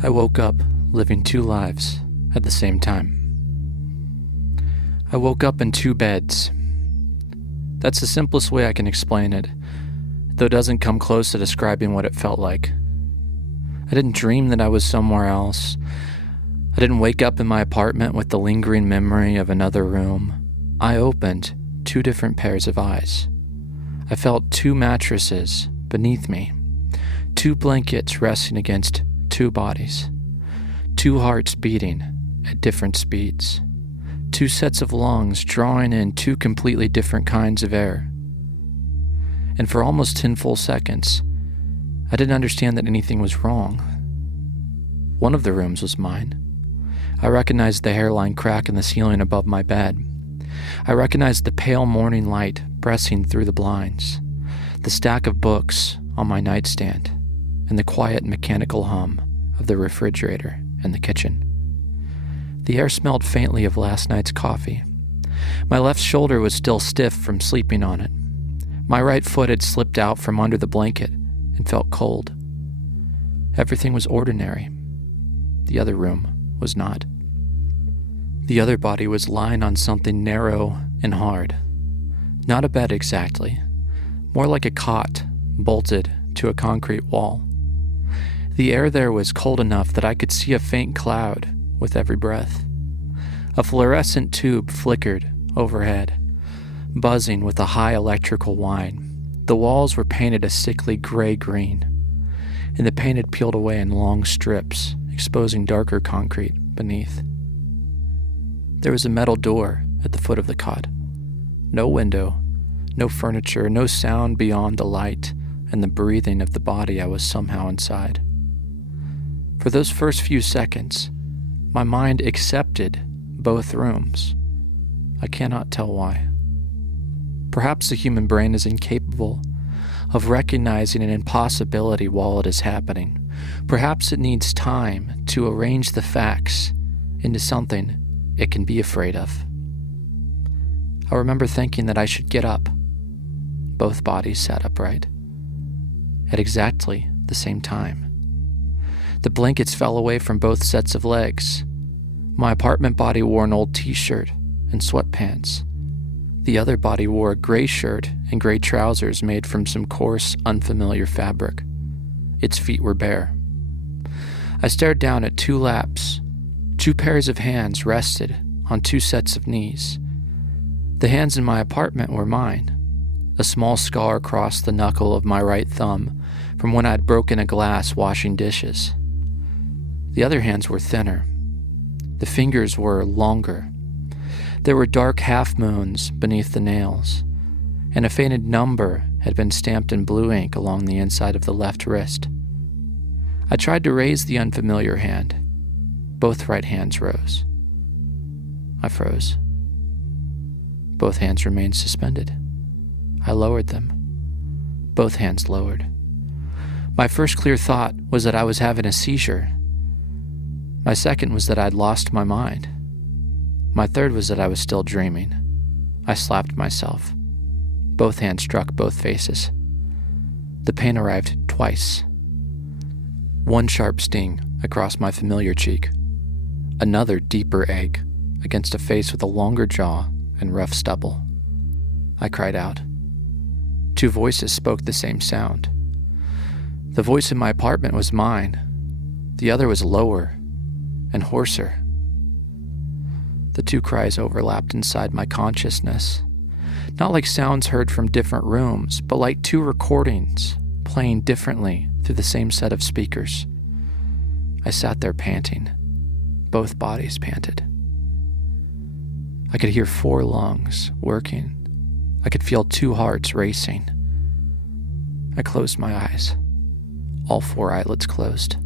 I woke up living two lives at the same time. I woke up in two beds. That's the simplest way I can explain it, though it doesn't come close to describing what it felt like. I didn't dream that I was somewhere else. I didn't wake up in my apartment with the lingering memory of another room. I opened two different pairs of eyes. I felt two mattresses beneath me, two blankets resting against two bodies, two hearts beating at different speeds, two sets of lungs drawing in two completely different kinds of air. And for almost 10 full seconds, I didn't understand that anything was wrong. One of the rooms was mine. I recognized the hairline crack in the ceiling above my bed. I recognized the pale morning light pressing through the blinds, the stack of books on my nightstand, and the quiet mechanical hum of the refrigerator in the kitchen. The air smelled faintly of last night's coffee. My left shoulder was still stiff from sleeping on it. My right foot had slipped out from under the blanket and felt cold. Everything was ordinary. The other room was not. The other body was lying on something narrow and hard. Not a bed exactly, more like a cot bolted to a concrete wall. The air there was cold enough that I could see a faint cloud with every breath. A fluorescent tube flickered overhead, buzzing with a high electrical whine. The walls were painted a sickly gray-green, and the paint had peeled away in long strips, exposing darker concrete beneath. There was a metal door at the foot of the cot. No window, no furniture, no sound beyond the light and the breathing of the body I was somehow inside. For those first few seconds, my mind accepted both rooms. I cannot tell why. Perhaps the human brain is incapable of recognizing an impossibility while it is happening. Perhaps it needs time to arrange the facts into something it can be afraid of. I remember thinking that I should get up. Both bodies sat upright at exactly the same time. The blankets fell away from both sets of legs. My apartment body wore an old t-shirt and sweatpants. The other body wore a gray shirt and gray trousers made from some coarse, unfamiliar fabric. Its feet were bare. I stared down at two laps. Two pairs of hands rested on two sets of knees. The hands in my apartment were mine. A small scar across the knuckle of my right thumb from when I had broken a glass washing dishes. The other hands were thinner. The fingers were longer. There were dark half-moons beneath the nails, and a faded number had been stamped in blue ink along the inside of the left wrist. I tried to raise the unfamiliar hand. Both right hands rose. I froze. Both hands remained suspended. I lowered them. Both hands lowered. My first clear thought was that I was having a seizure. My second was that I'd lost my mind. My third was that I was still dreaming. I slapped myself. Both hands struck both faces. The pain arrived twice. One sharp sting across my familiar cheek. Another deeper ache against a face with a longer jaw and rough stubble. I cried out. Two voices spoke the same sound. The voice in my apartment was mine. The other was lower and hoarser. The two cries overlapped inside my consciousness, not like sounds heard from different rooms, but like two recordings playing differently through the same set of speakers. I sat there panting. Both bodies panted. I could hear 4 lungs working. I could feel 2 hearts racing. I closed my eyes. All 4 eyelids closed.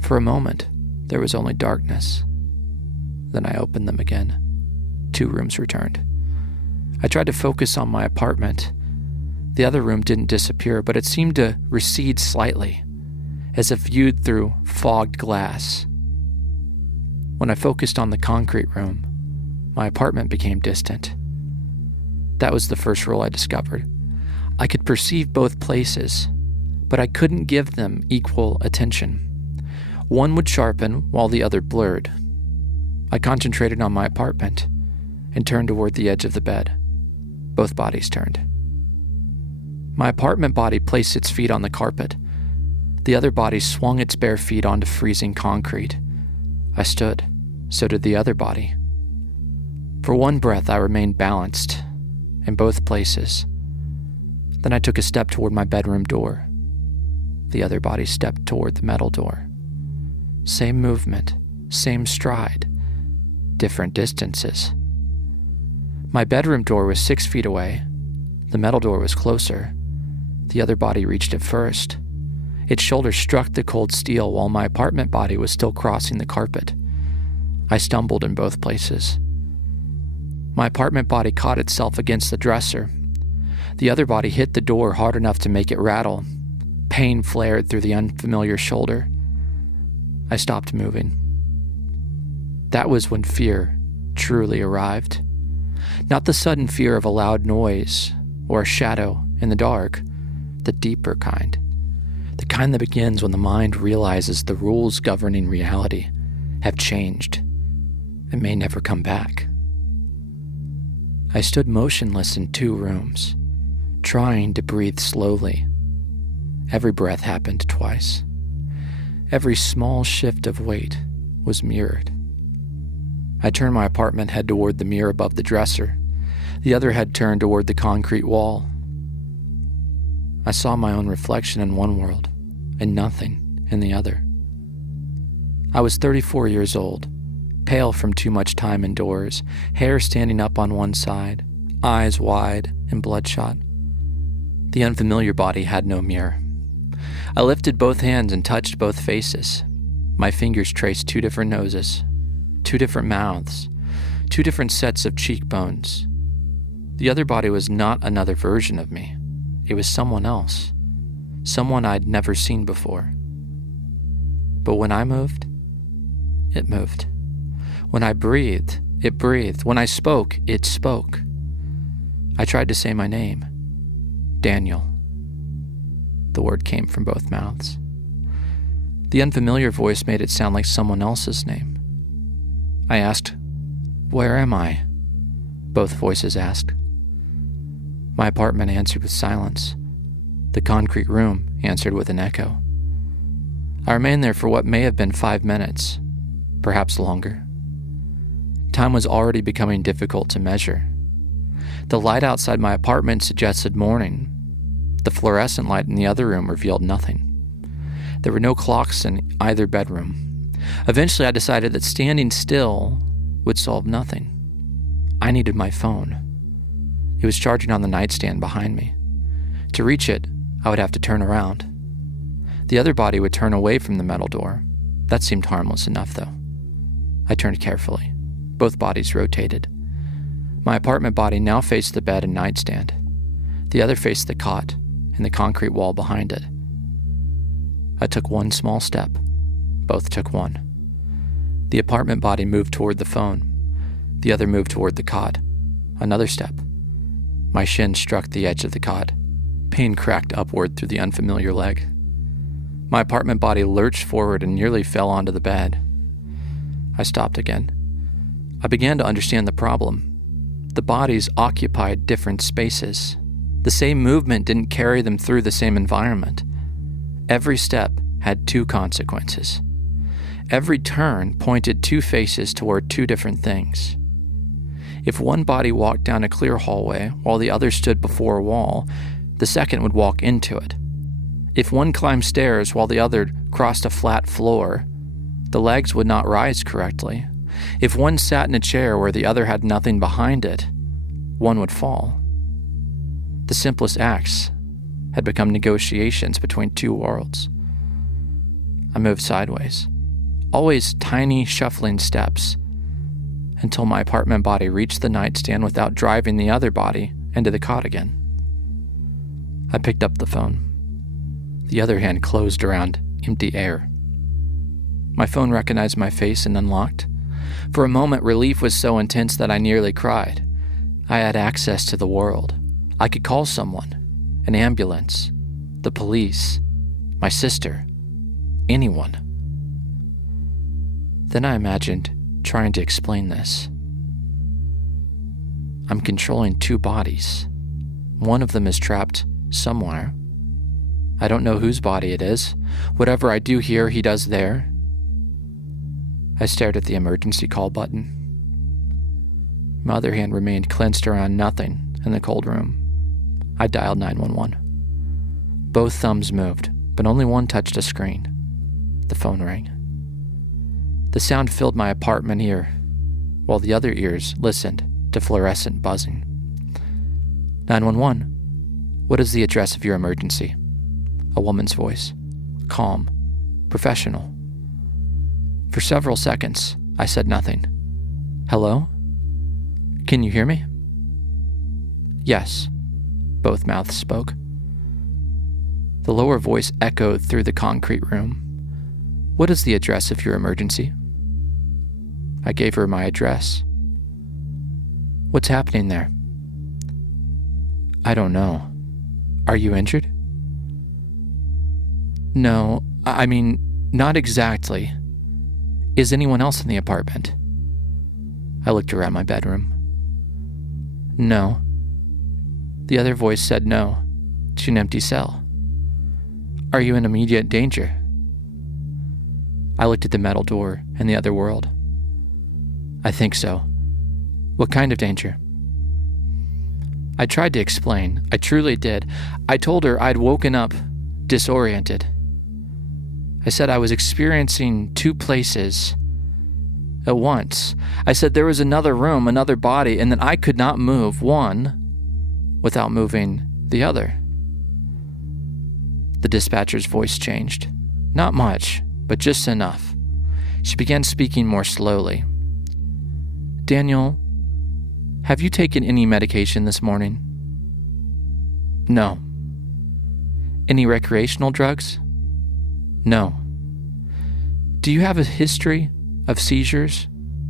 For a moment, there was only darkness. Then I opened them again. 2 rooms returned. I tried to focus on my apartment. The other room didn't disappear, but it seemed to recede slightly, as if viewed through fogged glass. When I focused on the concrete room, my apartment became distant. That was the first rule I discovered. I could perceive both places, but I couldn't give them equal attention. One would sharpen while the other blurred. I concentrated on my apartment and turned toward the edge of the bed. Both bodies turned. My apartment body placed its feet on the carpet. The other body swung its bare feet onto freezing concrete. I stood. So did the other body. For one breath, I remained balanced in both places. Then I took a step toward my bedroom door. The other body stepped toward the metal door. Same movement, same stride, different distances. My bedroom door was 6 feet away. The metal door was closer. The other body reached it first. Its shoulder struck the cold steel while my apartment body was still crossing the carpet. I stumbled in both places. My apartment body caught itself against the dresser. The other body hit the door hard enough to make it rattle. Pain flared through the unfamiliar shoulder. I stopped moving. That was when fear truly arrived. Not the sudden fear of a loud noise or a shadow in the dark, the deeper kind. The kind that begins when the mind realizes the rules governing reality have changed and may never come back. I stood motionless in 2 rooms, trying to breathe slowly. Every breath happened twice. Every small shift of weight was mirrored. I turned my apartment head toward the mirror above the dresser. The other head turned toward the concrete wall. I saw my own reflection in one world and nothing in the other. I was 34 years old, pale from too much time indoors, hair standing up on one side, eyes wide and bloodshot. The unfamiliar body had no mirror. I lifted both hands and touched both faces. My fingers traced 2 different noses, 2 different mouths, 2 different sets of cheekbones. The other body was not another version of me. It was someone else, someone I'd never seen before. But when I moved, it moved. When I breathed, it breathed. When I spoke, it spoke. I tried to say my name. Daniel. The word came from both mouths. The unfamiliar voice made it sound like someone else's name. I asked, "Where am I?" Both voices asked. My apartment answered with silence. The concrete room answered with an echo. I remained there for what may have been 5 minutes, perhaps longer. Time was already becoming difficult to measure. The light outside my apartment suggested morning. The fluorescent light in the other room revealed nothing. There were no clocks in either bedroom. Eventually, I decided that standing still would solve nothing. I needed my phone. It was charging on the nightstand behind me. To reach it, I would have to turn around. The other body would turn away from the metal door. That seemed harmless enough, though. I turned carefully. Both bodies rotated. My apartment body now faced the bed and nightstand. The other faced the cot and the concrete wall behind it. I took one small step. Both took one. The apartment body moved toward the phone. The other moved toward the cot. Another step. My shin struck the edge of the cot. Pain cracked upward through the unfamiliar leg. My apartment body lurched forward and nearly fell onto the bed. I stopped again. I began to understand the problem. The bodies occupied different spaces. The same movement didn't carry them through the same environment. Every step had 2 consequences. Every turn pointed 2 faces toward 2 different things. If one body walked down a clear hallway while the other stood before a wall, the second would walk into it. If one climbed stairs while the other crossed a flat floor, the legs would not rise correctly. If one sat in a chair where the other had nothing behind it, one would fall. The simplest acts had become negotiations between 2 worlds. I moved sideways, always tiny shuffling steps, until my apartment body reached the nightstand without driving the other body into the cot again. I picked up the phone. The other hand closed around empty air. My phone recognized my face and unlocked. For a moment, relief was so intense that I nearly cried. I had access to the world. I could call someone, an ambulance, the police, my sister, anyone. Then I imagined trying to explain this. I'm controlling two bodies. One of them is trapped somewhere. I don't know whose body it is. Whatever I do here, he does there. I stared at the emergency call button. My other hand remained clenched around nothing in the cold room. I dialed 911. Both thumbs moved, but only one touched a screen. The phone rang. The sound filled my apartment ear, while the other ears listened to fluorescent buzzing. 911, what is the address of your emergency? A woman's voice, calm, professional. For several seconds, I said nothing. Hello? Can you hear me? Yes, both mouths spoke. The lower voice echoed through the concrete room. What is the address of your emergency? I gave her my address. What's happening there? I don't know. Are you injured? No, I mean, not exactly. Is anyone else in the apartment? I looked around my bedroom. No. The other voice said no, to an empty cell. Are you in immediate danger? I looked at the metal door in the other world. I think so. What kind of danger? I tried to explain. I truly did. I told her I'd woken up disoriented. I said I was experiencing two places at once. I said there was another room, another body, and that I could not move one without moving the other. The dispatcher's voice changed. Not much, but just enough. She began speaking more slowly. Daniel, have you taken any medication this morning? No. Any recreational drugs? No. Do you have a history of seizures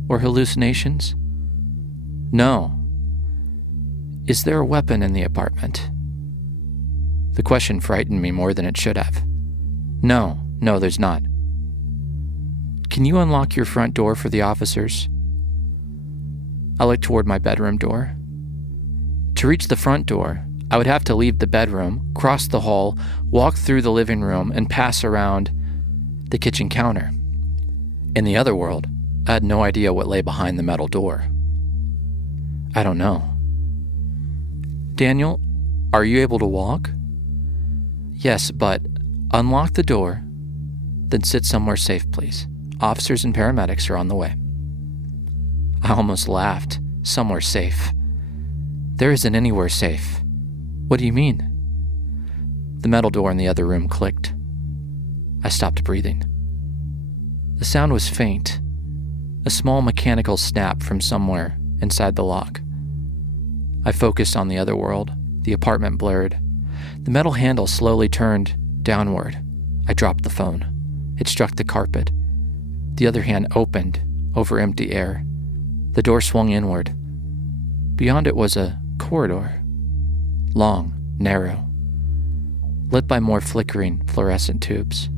or hallucinations? No. Is there a weapon in the apartment? The question frightened me more than it should have. No, there's not. Can you unlock your front door for the officers? I looked toward my bedroom door. To reach the front door, I would have to leave the bedroom, cross the hall, walk through the living room, and pass around the kitchen counter. In the other world, I had no idea what lay behind the metal door. I don't know. Daniel, are you able to walk? Yes, but unlock the door, then sit somewhere safe, please. Officers and paramedics are on the way. I almost laughed. Somewhere safe. There isn't anywhere safe. What do you mean? The metal door in the other room clicked. I stopped breathing. The sound was faint, a small mechanical snap from somewhere inside the lock. I focused on the other world. The apartment blurred. The metal handle slowly turned downward. I dropped the phone. It struck the carpet. The other hand opened over empty air. The door swung inward. Beyond it was a corridor. Long, narrow, lit by more flickering fluorescent tubes.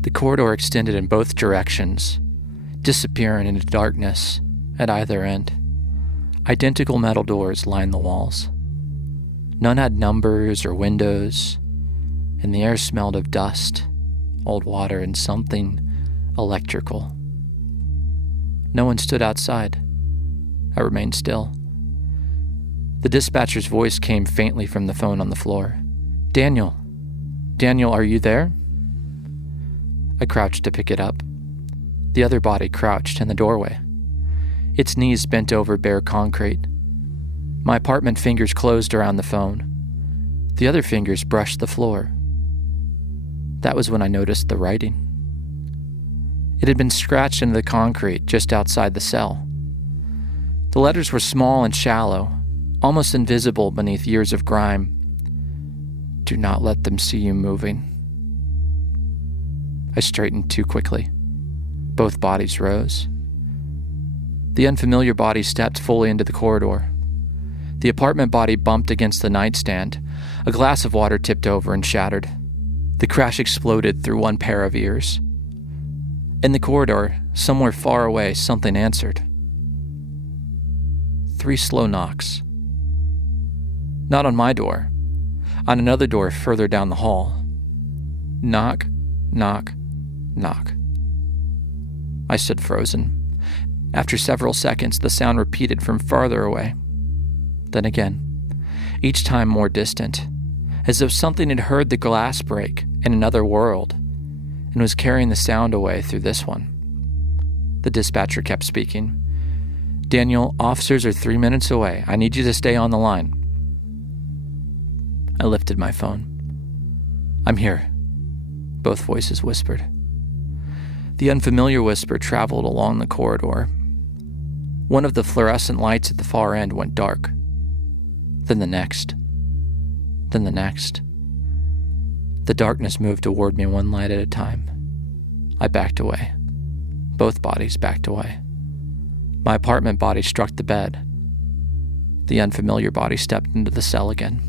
The corridor extended in both directions, disappearing into darkness at either end. Identical metal doors lined the walls. None had numbers or windows, and the air smelled of dust, old water, and something electrical. No one stood outside. I remained still. The dispatcher's voice came faintly from the phone on the floor. Daniel, are you there? I crouched to pick it up. The other body crouched in the doorway, its knees bent over bare concrete. My apartment fingers closed around the phone. The other fingers brushed the floor. That was when I noticed the writing. It had been scratched into the concrete just outside the cell. The letters were small and shallow, almost invisible beneath years of grime. Do not let them see you moving. I straightened too quickly. Both bodies rose. The unfamiliar body stepped fully into the corridor. The apartment body bumped against the nightstand. A glass of water tipped over and shattered. The crash exploded through one pair of ears. In the corridor, somewhere far away, something answered. 3 slow knocks. Not on my door, on another door further down the hall. Knock, knock, knock. I stood frozen. After several seconds, the sound repeated from farther away. Then again, each time more distant, as though something had heard the glass break in another world and was carrying the sound away through this one. The dispatcher kept speaking. "Daniel, officers are 3 minutes away. I need you to stay on the line." I lifted my phone. "I'm here," both voices whispered. The unfamiliar whisper traveled along the corridor. One of the fluorescent lights at the far end went dark. Then the next. Then the next. The darkness moved toward me one light at a time. I backed away. Both bodies backed away. My apartment body struck the bed. The unfamiliar body stepped into the cell again.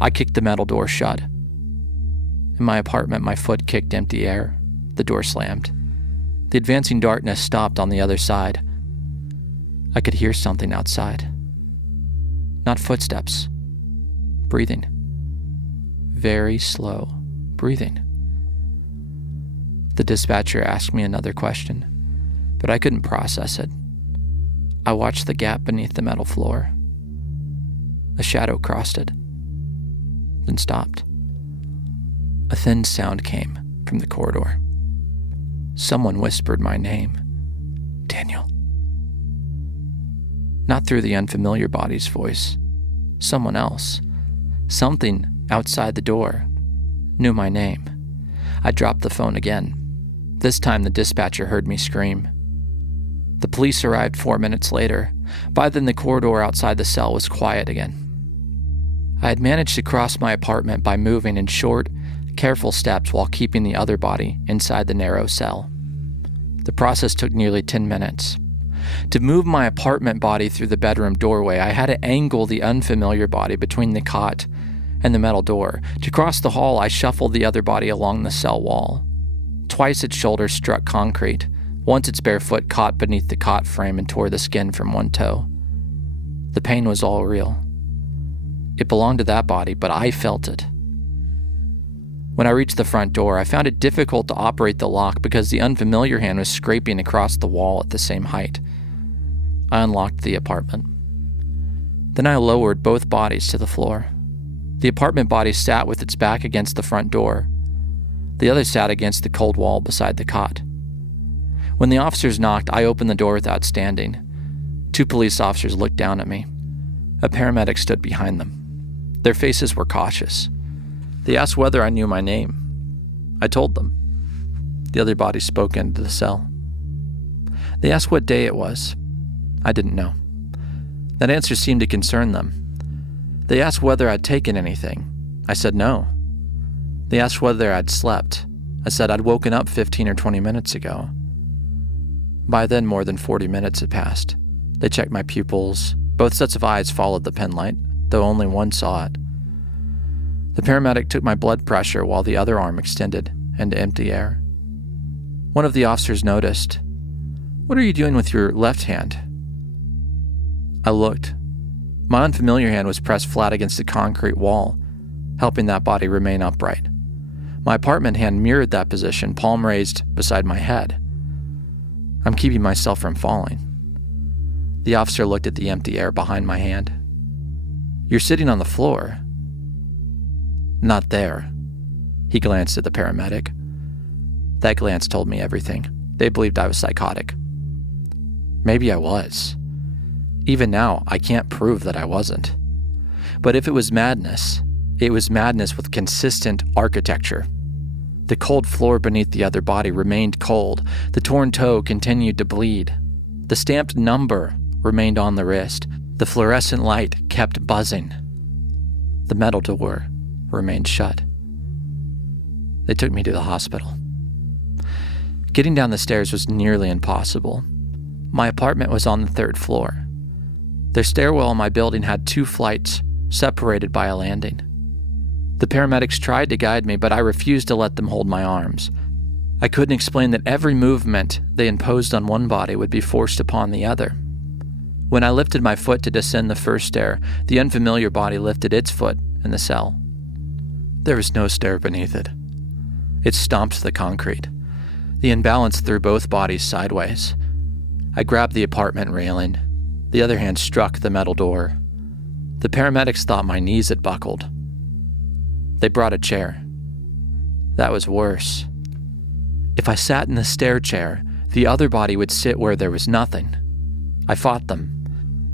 I kicked the metal door shut. In my apartment, my foot kicked empty air. The door slammed. The advancing darkness stopped on the other side. I could hear something outside. Not footsteps. Breathing. Very slow breathing. The dispatcher asked me another question, but I couldn't process it. I watched the gap beneath the metal floor. A shadow crossed it, then stopped. A thin sound came from the corridor. Someone whispered my name. "Daniel." Not through the unfamiliar body's voice. Someone else, something outside the door, knew my name. I dropped the phone again. This time the dispatcher heard me scream. The police arrived 4 minutes later. By then the corridor outside the cell was quiet again. I had managed to cross my apartment by moving in short, careful steps while keeping the other body inside the narrow cell. The process took nearly 10 minutes. To move my apartment body through the bedroom doorway, I had to angle the unfamiliar body between the cot and the metal door. To cross the hall, I shuffled the other body along the cell wall. Twice its shoulders struck concrete. Once its bare foot caught beneath the cot frame and tore the skin from one toe. The pain was all real. It belonged to that body, but I felt it. When I reached the front door, I found it difficult to operate the lock because the unfamiliar hand was scraping across the wall at the same height. I unlocked the apartment. Then I lowered both bodies to the floor. The apartment body sat with its back against the front door. The other sat against the cold wall beside the cot. When the officers knocked, I opened the door without standing. 2 police officers looked down at me. A paramedic stood behind them. Their faces were cautious. They asked whether I knew my name. I told them. The other body spoke into the cell. They asked what day it was. I didn't know. That answer seemed to concern them. They asked whether I'd taken anything. I said no. They asked whether I'd slept. I said I'd woken up 15 or 20 minutes ago. By then, more than 40 minutes had passed. They checked my pupils. Both sets of eyes followed the pen light, though only one saw it. The paramedic took my blood pressure while the other arm extended into empty air. One of the officers noticed. "What are you doing with your left hand?" I looked. My unfamiliar hand was pressed flat against the concrete wall, helping that body remain upright. My apartment hand mirrored that position, palm raised beside my head. I'm keeping myself from falling. The officer looked at the empty air behind my hand. "You're sitting on the floor." "Not there." He glanced at the paramedic. That glance told me everything. They believed I was psychotic. Maybe I was. Even now, I can't prove that I wasn't. But if it was madness with consistent architecture. The cold floor beneath the other body remained cold. The torn toe continued to bleed. The stamped number remained on the wrist. The fluorescent light kept buzzing. The metal door remained shut. They took me to the hospital. Getting down the stairs was nearly impossible. My apartment was on the 3rd floor. The stairwell in my building had 2 flights, separated by a landing. The paramedics tried to guide me, but I refused to let them hold my arms. I couldn't explain that every movement they imposed on one body would be forced upon the other. When I lifted my foot to descend the first stair, the unfamiliar body lifted its foot in the cell. There was no stair beneath it. It stomped the concrete. The imbalance threw both bodies sideways. I grabbed the apartment railing. The other hand struck the metal door. The paramedics thought my knees had buckled. They brought a chair. That was worse. If I sat in the stair chair, the other body would sit where there was nothing. I fought them.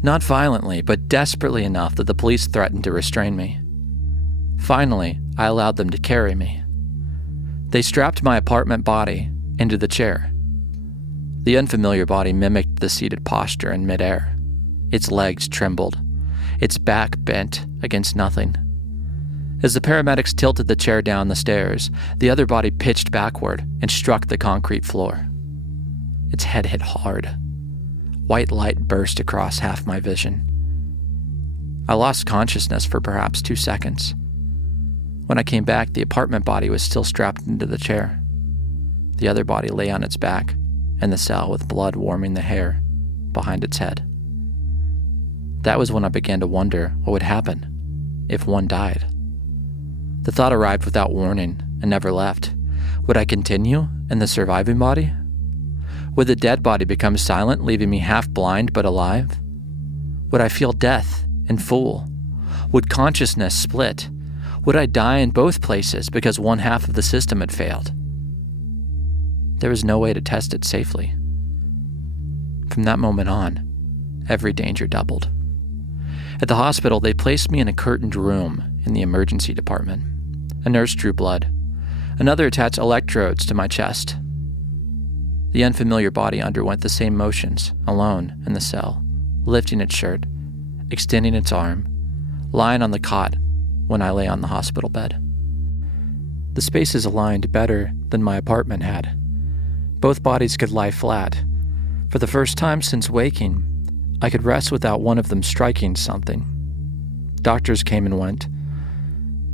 Not violently, but desperately enough that the police threatened to restrain me. Finally, I allowed them to carry me. They strapped my apartment body into the chair. The unfamiliar body mimicked the seated posture in midair. Its legs trembled. Its back bent against nothing. As the paramedics tilted the chair down the stairs, the other body pitched backward and struck the concrete floor. Its head hit hard. White light burst across half my vision. I lost consciousness for perhaps 2 seconds. When I came back, the apartment body was still strapped into the chair. The other body lay on its back in the cell with blood warming the hair behind its head. That was when I began to wonder what would happen if one died. The thought arrived without warning and never left. Would I continue in the surviving body? Would the dead body become silent, leaving me half blind but alive? Would I feel death in full? Would consciousness split? Would I die in both places because one half of the system had failed? There was no way to test it safely. From that moment on, every danger doubled. At the hospital, they placed me in a curtained room in the emergency department. A nurse drew blood. Another attached electrodes to my chest. The unfamiliar body underwent the same motions, alone in the cell, lifting its shirt, extending its arm, lying on the cot when I lay on the hospital bed. The spaces aligned better than my apartment had. Both bodies could lie flat. For the first time since waking, I could rest without one of them striking something. Doctors came and went.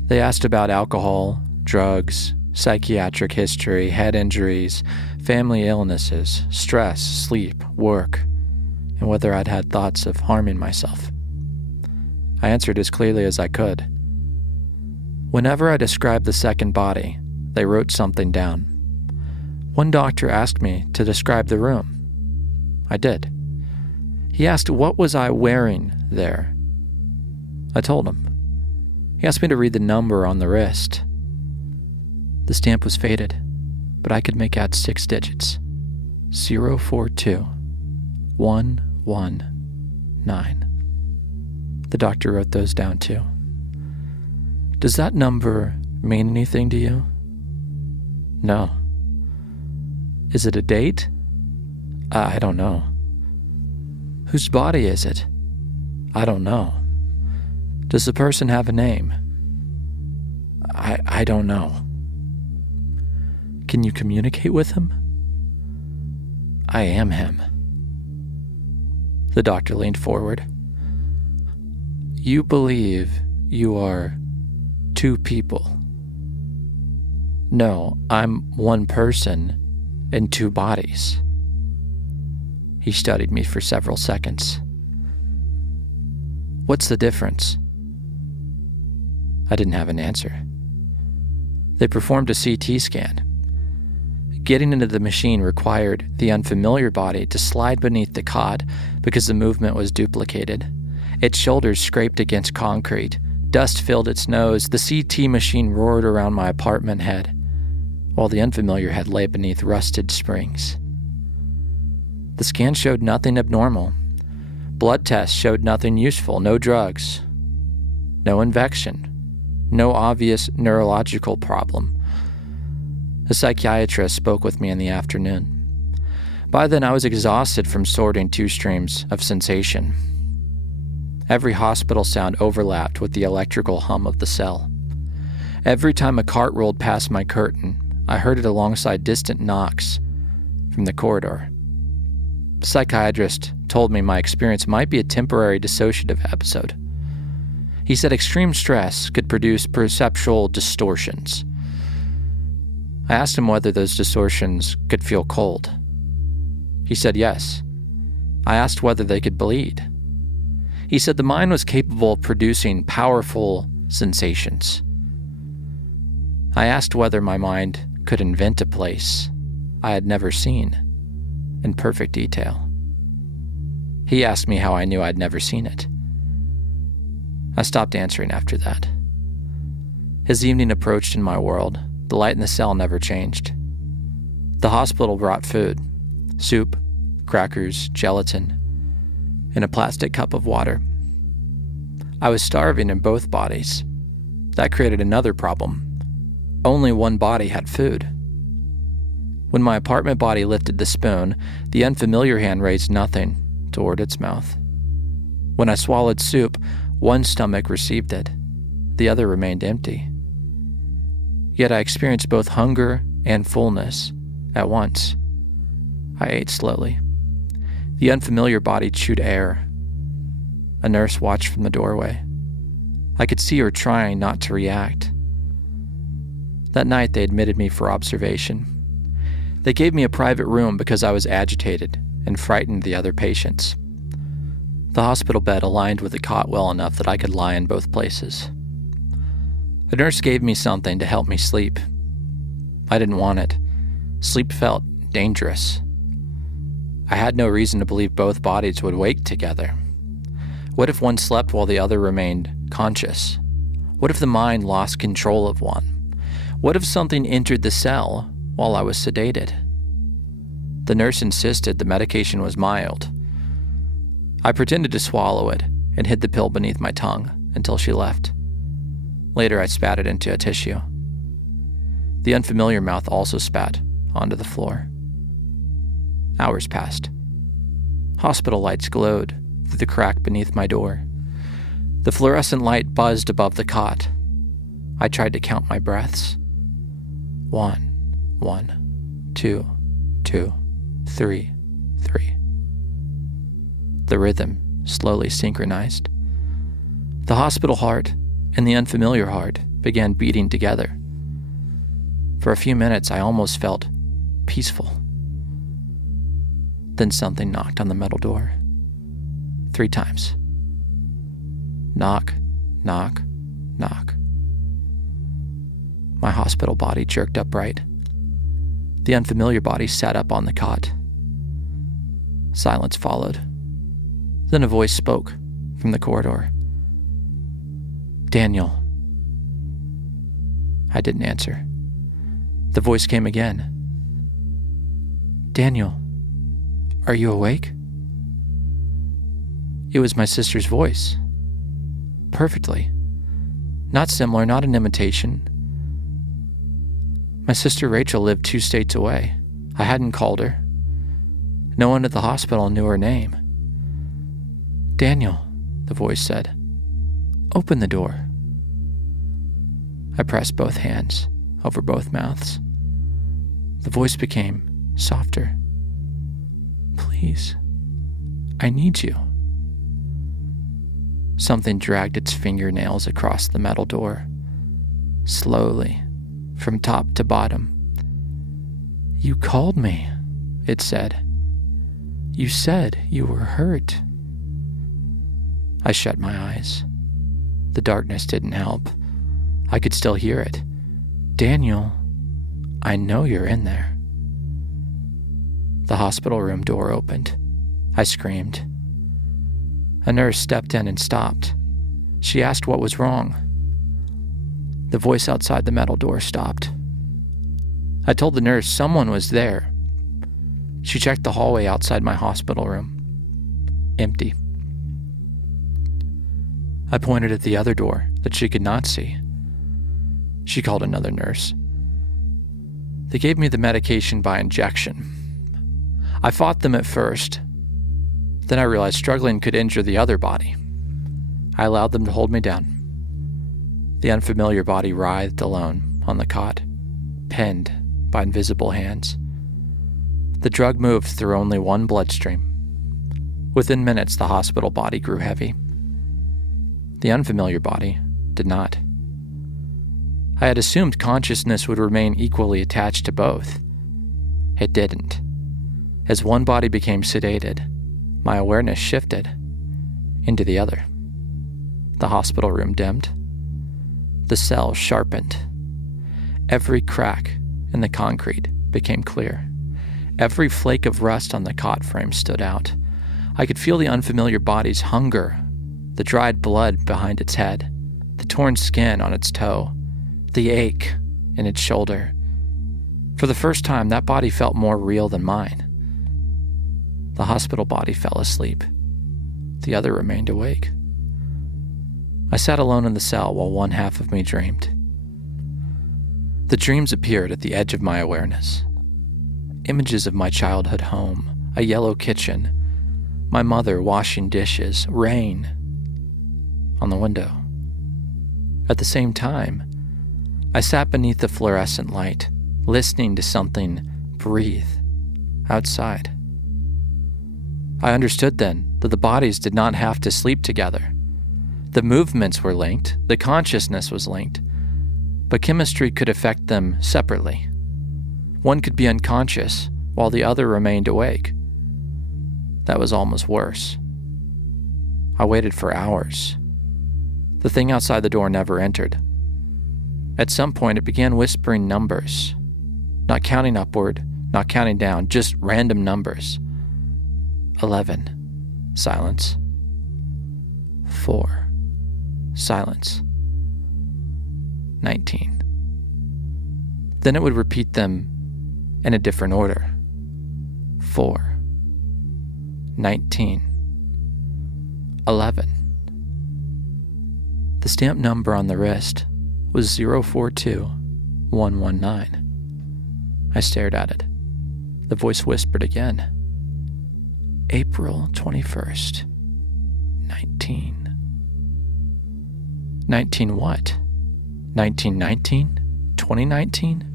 They asked about alcohol, drugs, psychiatric history, head injuries, family illnesses, stress, sleep, work, and whether I'd had thoughts of harming myself. I answered as clearly as I could. Whenever I described the second body, they wrote something down. One doctor asked me to describe the room. I did. He asked what was I wearing there. I told him. He asked me to read the number on the wrist. The stamp was faded, but I could make out 6 digits. 042119. The doctor wrote those down too. Does that number mean anything to you? No. Is it a date? I don't know. Whose body is it? I don't know. Does the person have a name? I don't know. Can you communicate with him? I am him. The doctor leaned forward. You believe you are 2 people. No, I'm one person in 2 bodies. He studied me for several seconds. What's the difference? I didn't have an answer. They performed a CT scan. Getting into the machine required the unfamiliar body to slide beneath the cot because the movement was duplicated. Its shoulders scraped against concrete. Dust filled its nose. The CT machine roared around my apartment head, while the unfamiliar head lay beneath rusted springs. The scan showed nothing abnormal. Blood tests showed nothing useful. No drugs. No infection. No obvious neurological problem. A psychiatrist spoke with me in the afternoon. By then, I was exhausted from sorting 2 streams of sensation. Every hospital sound overlapped with the electrical hum of the cell. Every time a cart rolled past my curtain, I heard it alongside distant knocks from the corridor. The psychiatrist told me my experience might be a temporary dissociative episode. He said extreme stress could produce perceptual distortions. I asked him whether those distortions could feel cold. He said yes. I asked whether they could bleed. He said the mind was capable of producing powerful sensations. I asked whether my mind could invent a place I had never seen in perfect detail. He asked me how I knew I'd never seen it. I stopped answering after that. As evening approached in my world, the light in the cell never changed. The hospital brought food, soup, crackers, gelatin, and a plastic cup of water. I was starving in both bodies. That created another problem. Only one body had food. When my apartment body lifted the spoon, the unfamiliar hand raised nothing toward its mouth. When I swallowed soup, one stomach received it. The other remained empty. Yet I experienced both hunger and fullness at once. I ate slowly. The unfamiliar body chewed air. A nurse watched from the doorway. I could see her trying not to react. That night they admitted me for observation. They gave me a private room because I was agitated and frightened the other patients. The hospital bed aligned with the cot well enough that I could lie in both places. The nurse gave me something to help me sleep. I didn't want it. Sleep felt dangerous. I had no reason to believe both bodies would wake together. What if one slept while the other remained conscious? What if the mind lost control of one? What if something entered the cell while I was sedated? The nurse insisted the medication was mild. I pretended to swallow it and hid the pill beneath my tongue until she left. Later, I spat it into a tissue. The unfamiliar mouth also spat onto the floor. Hours passed. Hospital lights glowed through the crack beneath my door. The fluorescent light buzzed above the cot. I tried to count my breaths. 1, 1, 2, 2, 3, 3. The rhythm slowly synchronized. The hospital heart and the unfamiliar heart began beating together. For a few minutes, I almost felt peaceful. Then something knocked on the metal door. 3 times. Knock, knock, knock. My hospital body jerked upright. The unfamiliar body sat up on the cot. Silence followed. Then a voice spoke from the corridor. Daniel. I didn't answer. The voice came again. Daniel, are you awake? It was my sister's voice. Perfectly. Not similar, not an imitation. My sister Rachel lived 2 states away. I hadn't called her. No one at the hospital knew her name. Daniel, the voice said. Open the door. I pressed both hands over both mouths. The voice became softer. Please, I need you. Something dragged its fingernails across the metal door, slowly, from top to bottom. You called me, it said. You said you were hurt. I shut my eyes. The darkness didn't help. I could still hear it. Daniel, I know you're in there. The hospital room door opened. I screamed. A nurse stepped in and stopped. She asked what was wrong. The voice outside the metal door stopped. I told the nurse someone was there. She checked the hallway outside my hospital room. Empty. I pointed at the other door that she could not see. She called another nurse. They gave me the medication by injection. I fought them at first. Then I realized struggling could injure the other body. I allowed them to hold me down. The unfamiliar body writhed alone on the cot, pinned by invisible hands. The drug moved through only one bloodstream. Within minutes, the hospital body grew heavy. The unfamiliar body did not. I had assumed consciousness would remain equally attached to both. It didn't. As one body became sedated, my awareness shifted into the other. The hospital room dimmed. The cell sharpened. Every crack in the concrete became clear. Every flake of rust on the cot frame stood out. I could feel the unfamiliar body's hunger, the dried blood behind its head, the torn skin on its toe, the ache in its shoulder. For the first time, that body felt more real than mine. The hospital body fell asleep. The other remained awake. I sat alone in the cell while one half of me dreamed. The dreams appeared at the edge of my awareness. Images of my childhood home, a yellow kitchen, my mother washing dishes, rain on the window. At the same time, I sat beneath the fluorescent light, listening to something breathe outside. I understood then that the bodies did not have to sleep together. The movements were linked, the consciousness was linked, but chemistry could affect them separately. One could be unconscious while the other remained awake. That was almost worse. I waited for hours. The thing outside the door never entered. At some point, it began whispering numbers, not counting upward, not counting down, just random numbers. 11. Silence. 4. Silence. 19. Then it would repeat them in a different order. 4. 19. 11. The stamp number on the wrist was 042119. I stared at it. The voice whispered again. April 21st. 19. 19 what? 1919? 2019?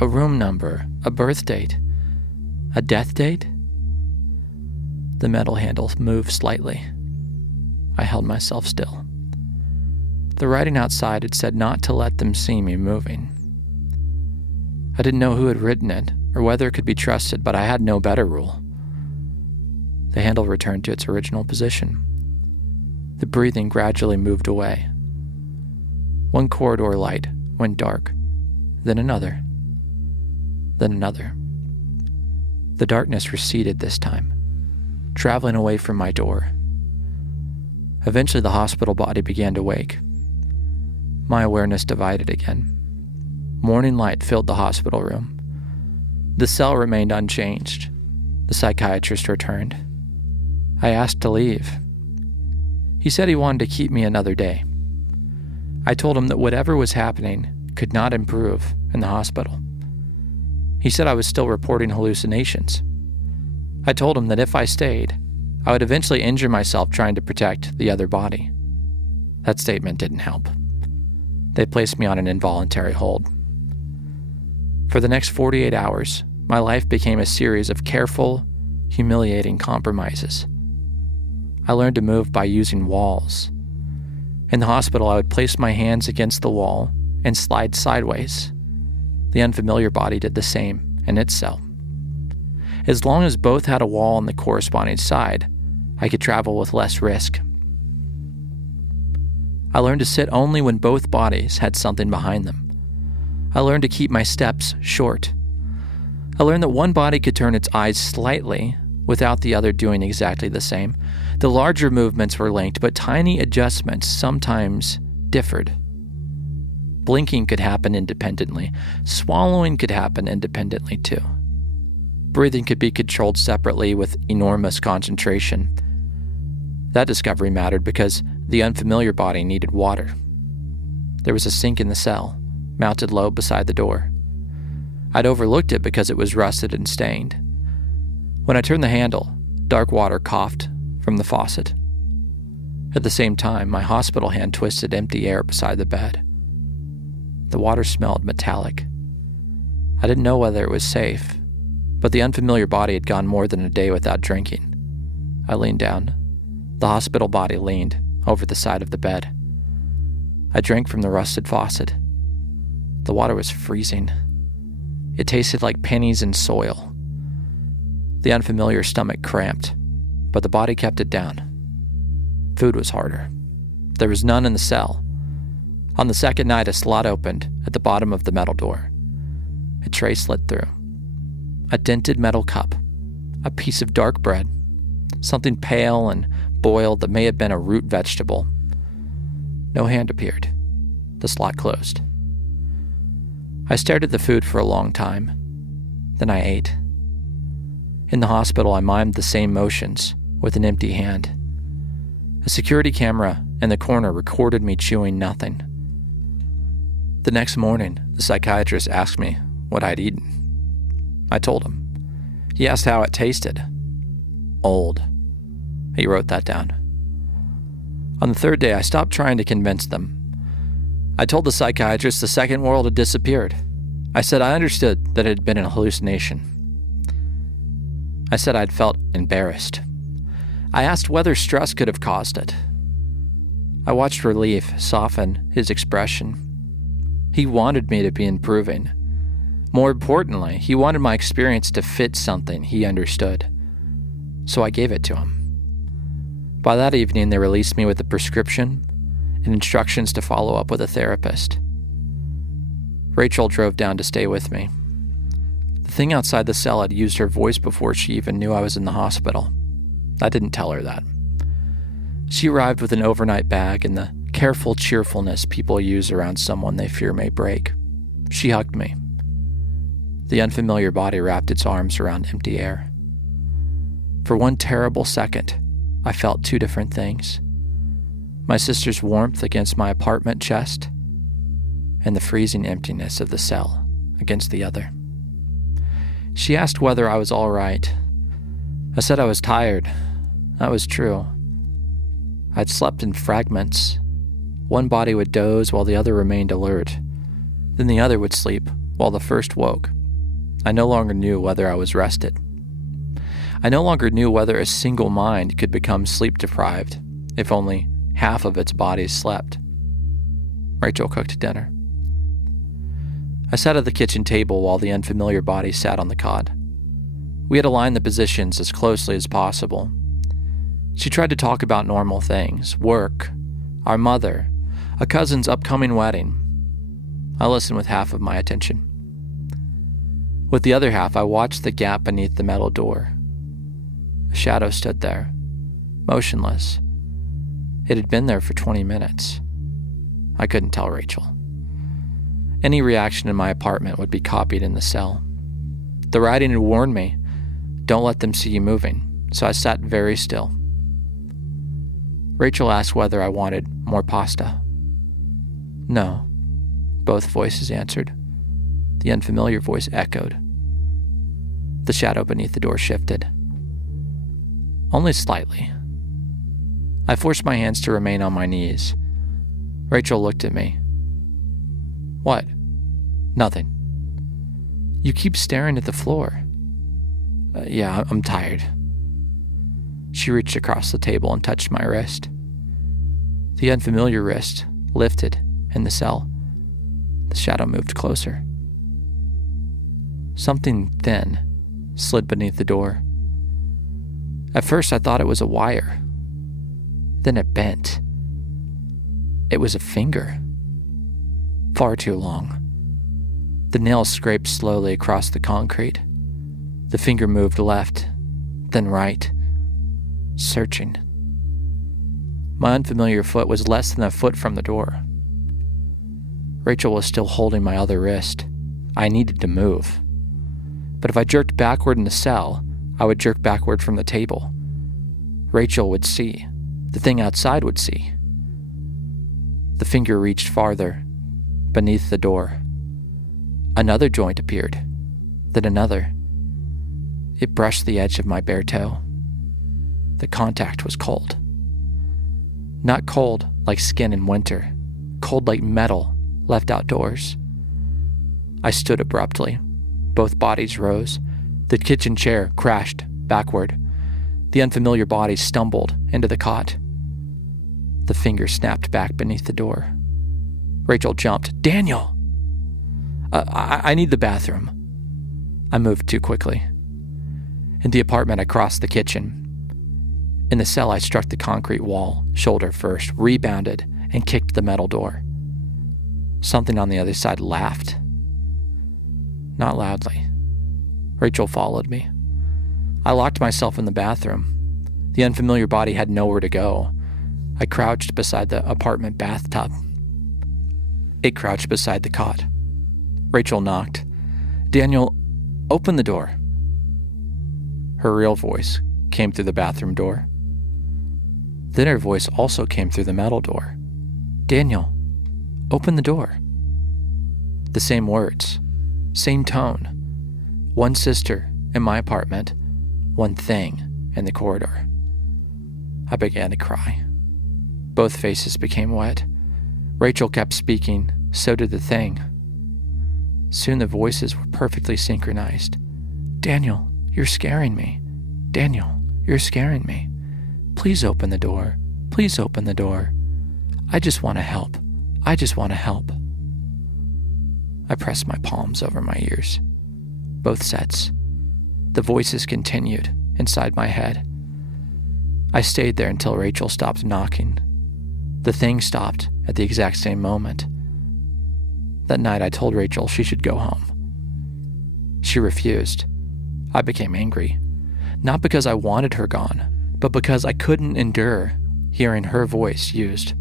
A room number, a birth date, a death date? The metal handle moved slightly. I held myself still. The writing outside had said not to let them see me moving. I didn't know who had written it or whether it could be trusted, but I had no better rule. The handle returned to its original position. The breathing gradually moved away. One corridor light went dark, then another, then another. The darkness receded this time, traveling away from my door. Eventually, the hospital body began to wake. My awareness divided again. Morning light filled the hospital room. The cell remained unchanged. The psychiatrist returned. I asked to leave. He said he wanted to keep me another day. I told him that whatever was happening could not improve in the hospital. He said I was still reporting hallucinations. I told him that if I stayed, I would eventually injure myself trying to protect the other body. That statement didn't help. They placed me on an involuntary hold. For the next 48 hours, my life became a series of careful, humiliating compromises. I learned to move by using walls. In the hospital, I would place my hands against the wall and slide sideways. The unfamiliar body did the same in its cell. As long as both had a wall on the corresponding side, I could travel with less risk. I learned to sit only when both bodies had something behind them. I learned to keep my steps short. I learned that one body could turn its eyes slightly without the other doing exactly the same. The larger movements were linked, but tiny adjustments sometimes differed. Blinking could happen independently. Swallowing could happen independently too. Breathing could be controlled separately with enormous concentration. That discovery mattered because the unfamiliar body needed water. There was a sink in the cell, mounted low beside the door. I'd overlooked it because it was rusted and stained. When I turned the handle, dark water coughed from the faucet. At the same time, my hospital hand twisted empty air beside the bed. The water smelled metallic. I didn't know whether it was safe, but the unfamiliar body had gone more than a day without drinking. I leaned down. The hospital body leaned over the side of the bed. I drank from the rusted faucet. The water was freezing. It tasted like pennies in soil. The unfamiliar stomach cramped, but the body kept it down. Food was harder. There was none in the cell. On the second night, a slot opened at the bottom of the metal door. A tray slid through. A dented metal cup. A piece of dark bread. Something pale and boiled that may have been a root vegetable. No hand appeared. The slot closed. I stared at the food for a long time. Then I ate. In the hospital, I mimed the same motions with an empty hand. A security camera in the corner recorded me chewing nothing. The next morning, the psychiatrist asked me what I'd eaten. I told him. He asked how it tasted. Old. He wrote that down. On the third day, I stopped trying to convince them. I told the psychiatrist the second world had disappeared. I said I understood that it had been a hallucination. I said I'd felt embarrassed. I asked whether stress could have caused it. I watched relief soften his expression. He wanted me to be improving. More importantly, he wanted my experience to fit something he understood. So I gave it to him. By that evening, they released me with a prescription and instructions to follow up with a therapist. Rachel drove down to stay with me. The thing outside the cell had used her voice before she even knew I was in the hospital. I didn't tell her that. She arrived with an overnight bag and the careful cheerfulness people use around someone they fear may break. She hugged me. The unfamiliar body wrapped its arms around empty air. For one terrible second, I felt two different things. My sister's warmth against my apartment chest, and the freezing emptiness of the cell against the other. She asked whether I was all right. I said I was tired. That was true. I'd slept in fragments. One body would doze while the other remained alert. Then the other would sleep while the first woke. I no longer knew whether I was rested. I no longer knew whether a single mind could become sleep-deprived if only half of its bodies slept. Rachel cooked dinner. I sat at the kitchen table while the unfamiliar body sat on the cot. We had aligned the positions as closely as possible. She tried to talk about normal things, work, our mother, a cousin's upcoming wedding. I listened with half of my attention. With the other half, I watched the gap beneath the metal door. A shadow stood there, motionless. It had been there for 20 minutes. I couldn't tell Rachel. Any reaction in my apartment would be copied in the cell. The writing had warned me, don't let them see you moving, so I sat very still. Rachel asked whether I wanted more pasta. No, both voices answered. The unfamiliar voice echoed. The shadow beneath the door shifted. Only slightly. I forced my hands to remain on my knees. Rachel looked at me. What? Nothing. You keep staring at the floor. Yeah, I'm tired. She reached across the table and touched my wrist. The unfamiliar wrist lifted in the cell. The shadow moved closer. Something thin slid beneath the door. At first, I thought it was a wire. Then it bent. It was a finger. Far too long. The nail scraped slowly across the concrete. The finger moved left, then right, searching. My unfamiliar foot was less than a foot from the door. Rachel was still holding my other wrist. I needed to move. But if I jerked backward in the cell, I would jerk backward from the table. Rachel would see. The thing outside would see. The finger reached farther, beneath the door. Another joint appeared, then another. It brushed the edge of my bare toe. The contact was cold. Not cold like skin in winter, cold like metal left outdoors. I stood abruptly. Both bodies rose. The kitchen chair crashed backward. The unfamiliar body stumbled into the cot. The finger snapped back beneath the door. Rachel jumped. Daniel! I need the bathroom." I moved too quickly. In the apartment, I crossed the kitchen. In the cell, I struck the concrete wall, shoulder first, rebounded, and kicked the metal door. Something on the other side laughed. Not loudly. Rachel followed me. I locked myself in the bathroom. The unfamiliar body had nowhere to go. I crouched beside the apartment bathtub. It crouched beside the cot. Rachel knocked. "Daniel, open the door." Her real voice came through the bathroom door. Then her voice also came through the metal door. "Daniel, open the door." The same words, same tone. One sister in my apartment, one thing in the corridor. I began to cry. Both faces became wet. Rachel kept speaking, so did the thing. Soon the voices were perfectly synchronized. "Daniel, you're scaring me. Daniel, you're scaring me. Please open the door. Please open the door. I just want to help. I just want to help." I pressed my palms over my ears. Both sets. The voices continued inside my head. I stayed there until Rachel stopped knocking. The thing stopped at the exact same moment. That night I told Rachel she should go home. She refused. I became angry. Not because I wanted her gone, but because I couldn't endure hearing her voice used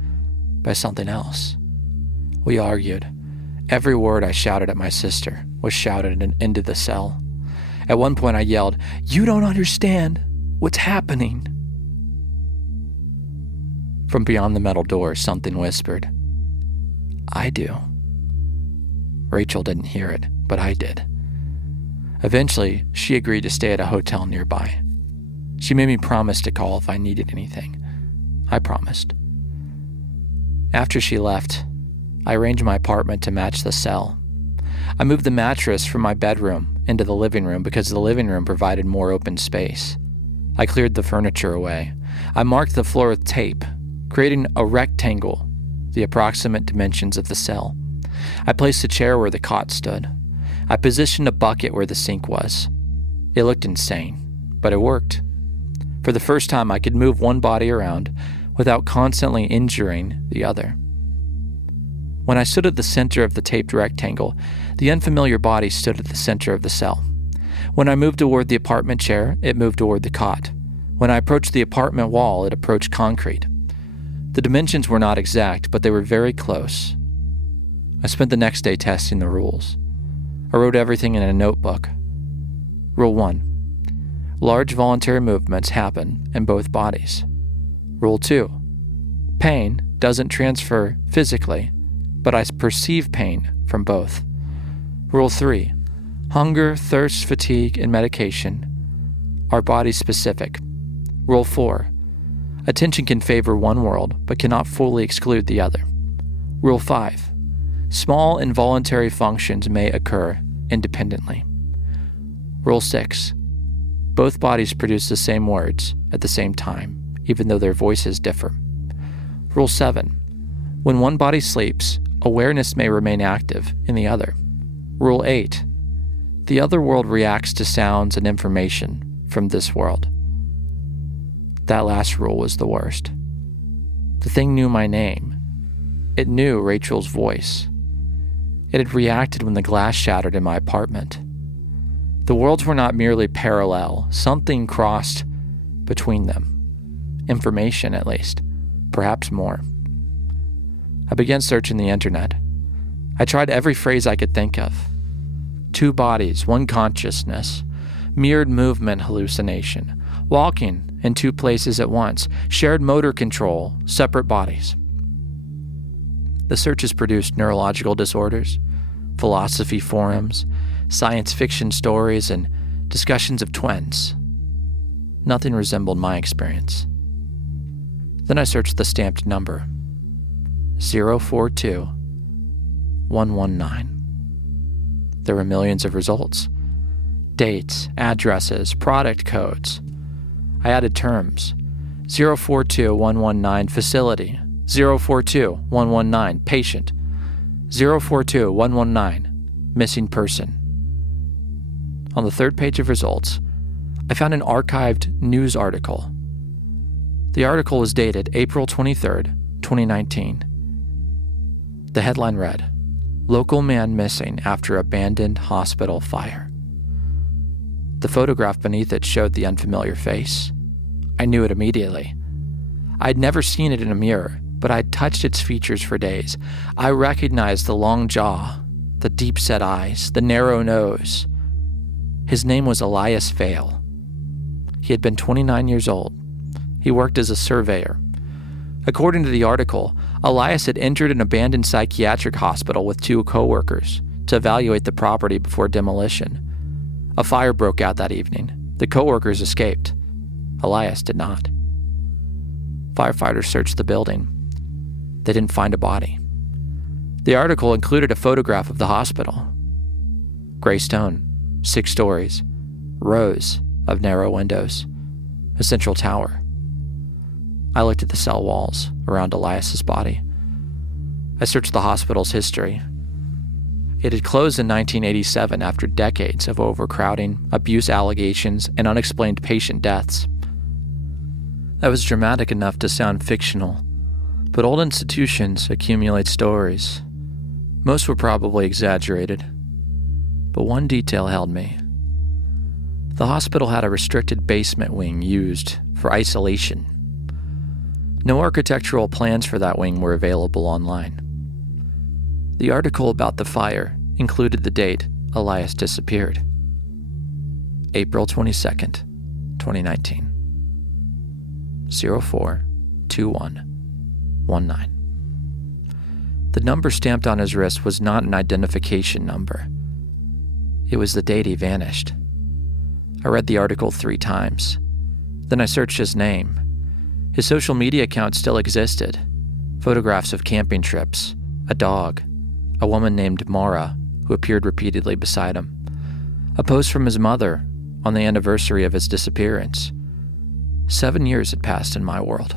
by something else. We argued. Every word I shouted at my sister was shouted into the cell. At one point I yelled, "You don't understand what's happening." From beyond the metal door, something whispered, "I do." Rachel didn't hear it, but I did. Eventually, she agreed to stay at a hotel nearby. She made me promise to call if I needed anything. I promised. After she left, I arranged my apartment to match the cell. I moved the mattress from my bedroom into the living room because the living room provided more open space. I cleared the furniture away. I marked the floor with tape, creating a rectangle, the approximate dimensions of the cell. I placed a chair where the cot stood. I positioned a bucket where the sink was. It looked insane, but it worked. For the first time, I could move one body around without constantly injuring the other. When I stood at the center of the taped rectangle, the unfamiliar body stood at the center of the cell. When I moved toward the apartment chair, it moved toward the cot. When I approached the apartment wall, it approached concrete. The dimensions were not exact, but they were very close. I spent the next day testing the rules. I wrote everything in a notebook. Rule 1. Large voluntary movements happen in both bodies. Rule 2. Pain doesn't transfer physically, but I perceive pain from both. Rule 3. Hunger, thirst, fatigue, and medication are body-specific. Rule 4. Attention can favor one world, but cannot fully exclude the other. Rule 5. Small involuntary functions may occur independently. Rule 6. Both bodies produce the same words at the same time, even though their voices differ. Rule 7. When one body sleeps, awareness may remain active in the other. Rule 8. The other world reacts to sounds and information from this world. That last rule was the worst. The thing knew my name. It knew Rachel's voice. It had reacted when the glass shattered in my apartment. The worlds were not merely parallel. Something crossed between them. Information, at least. Perhaps more. I began searching the internet. I tried every phrase I could think of. 2 bodies, 1 consciousness. Mirrored movement hallucination. Walking in 2 places at once. Shared motor control. Separate bodies. The searches produced neurological disorders, philosophy forums, science fiction stories, and discussions of twins. Nothing resembled my experience. Then I searched the stamped number, 042119. There were millions of results. Dates, addresses, product codes. I added terms. 042119 facility. 042119 patient. 042119 missing person. On the third page of results, I found an archived news article. The article was dated April 23rd, 2019. The headline read, "Local man missing after abandoned hospital fire." The photograph beneath it showed the unfamiliar face. I knew it immediately. I'd never seen it in a mirror, but I'd touched its features for days. I recognized the long jaw, the deep-set eyes, the narrow nose. His name was Elias Vale. He had been 29 years old. He worked as a surveyor. According to the article, Elias had entered an abandoned psychiatric hospital with 2 co-workers to evaluate the property before demolition. A fire broke out that evening. The co-workers escaped. Elias did not. Firefighters searched the building. They didn't find a body. The article included a photograph of the hospital. Gray stone, 6 stories, rows of narrow windows, a central tower. I looked at the cell walls around Elias's body. I searched the hospital's history. It had closed in 1987 after decades of overcrowding, abuse allegations, and unexplained patient deaths. That was dramatic enough to sound fictional, but old institutions accumulate stories. Most were probably exaggerated, but one detail held me. The hospital had a restricted basement wing used for isolation. No architectural plans for that wing were available online. The article about the fire included the date Elias disappeared. April 22nd, 2019. 042119. The number stamped on his wrist was not an identification number. It was the date he vanished. I read the article 3 times. Then I searched his name. His social media account still existed. Photographs of camping trips, a dog, a woman named Mara who appeared repeatedly beside him, a post from his mother on the anniversary of his disappearance. 7 years had passed in my world,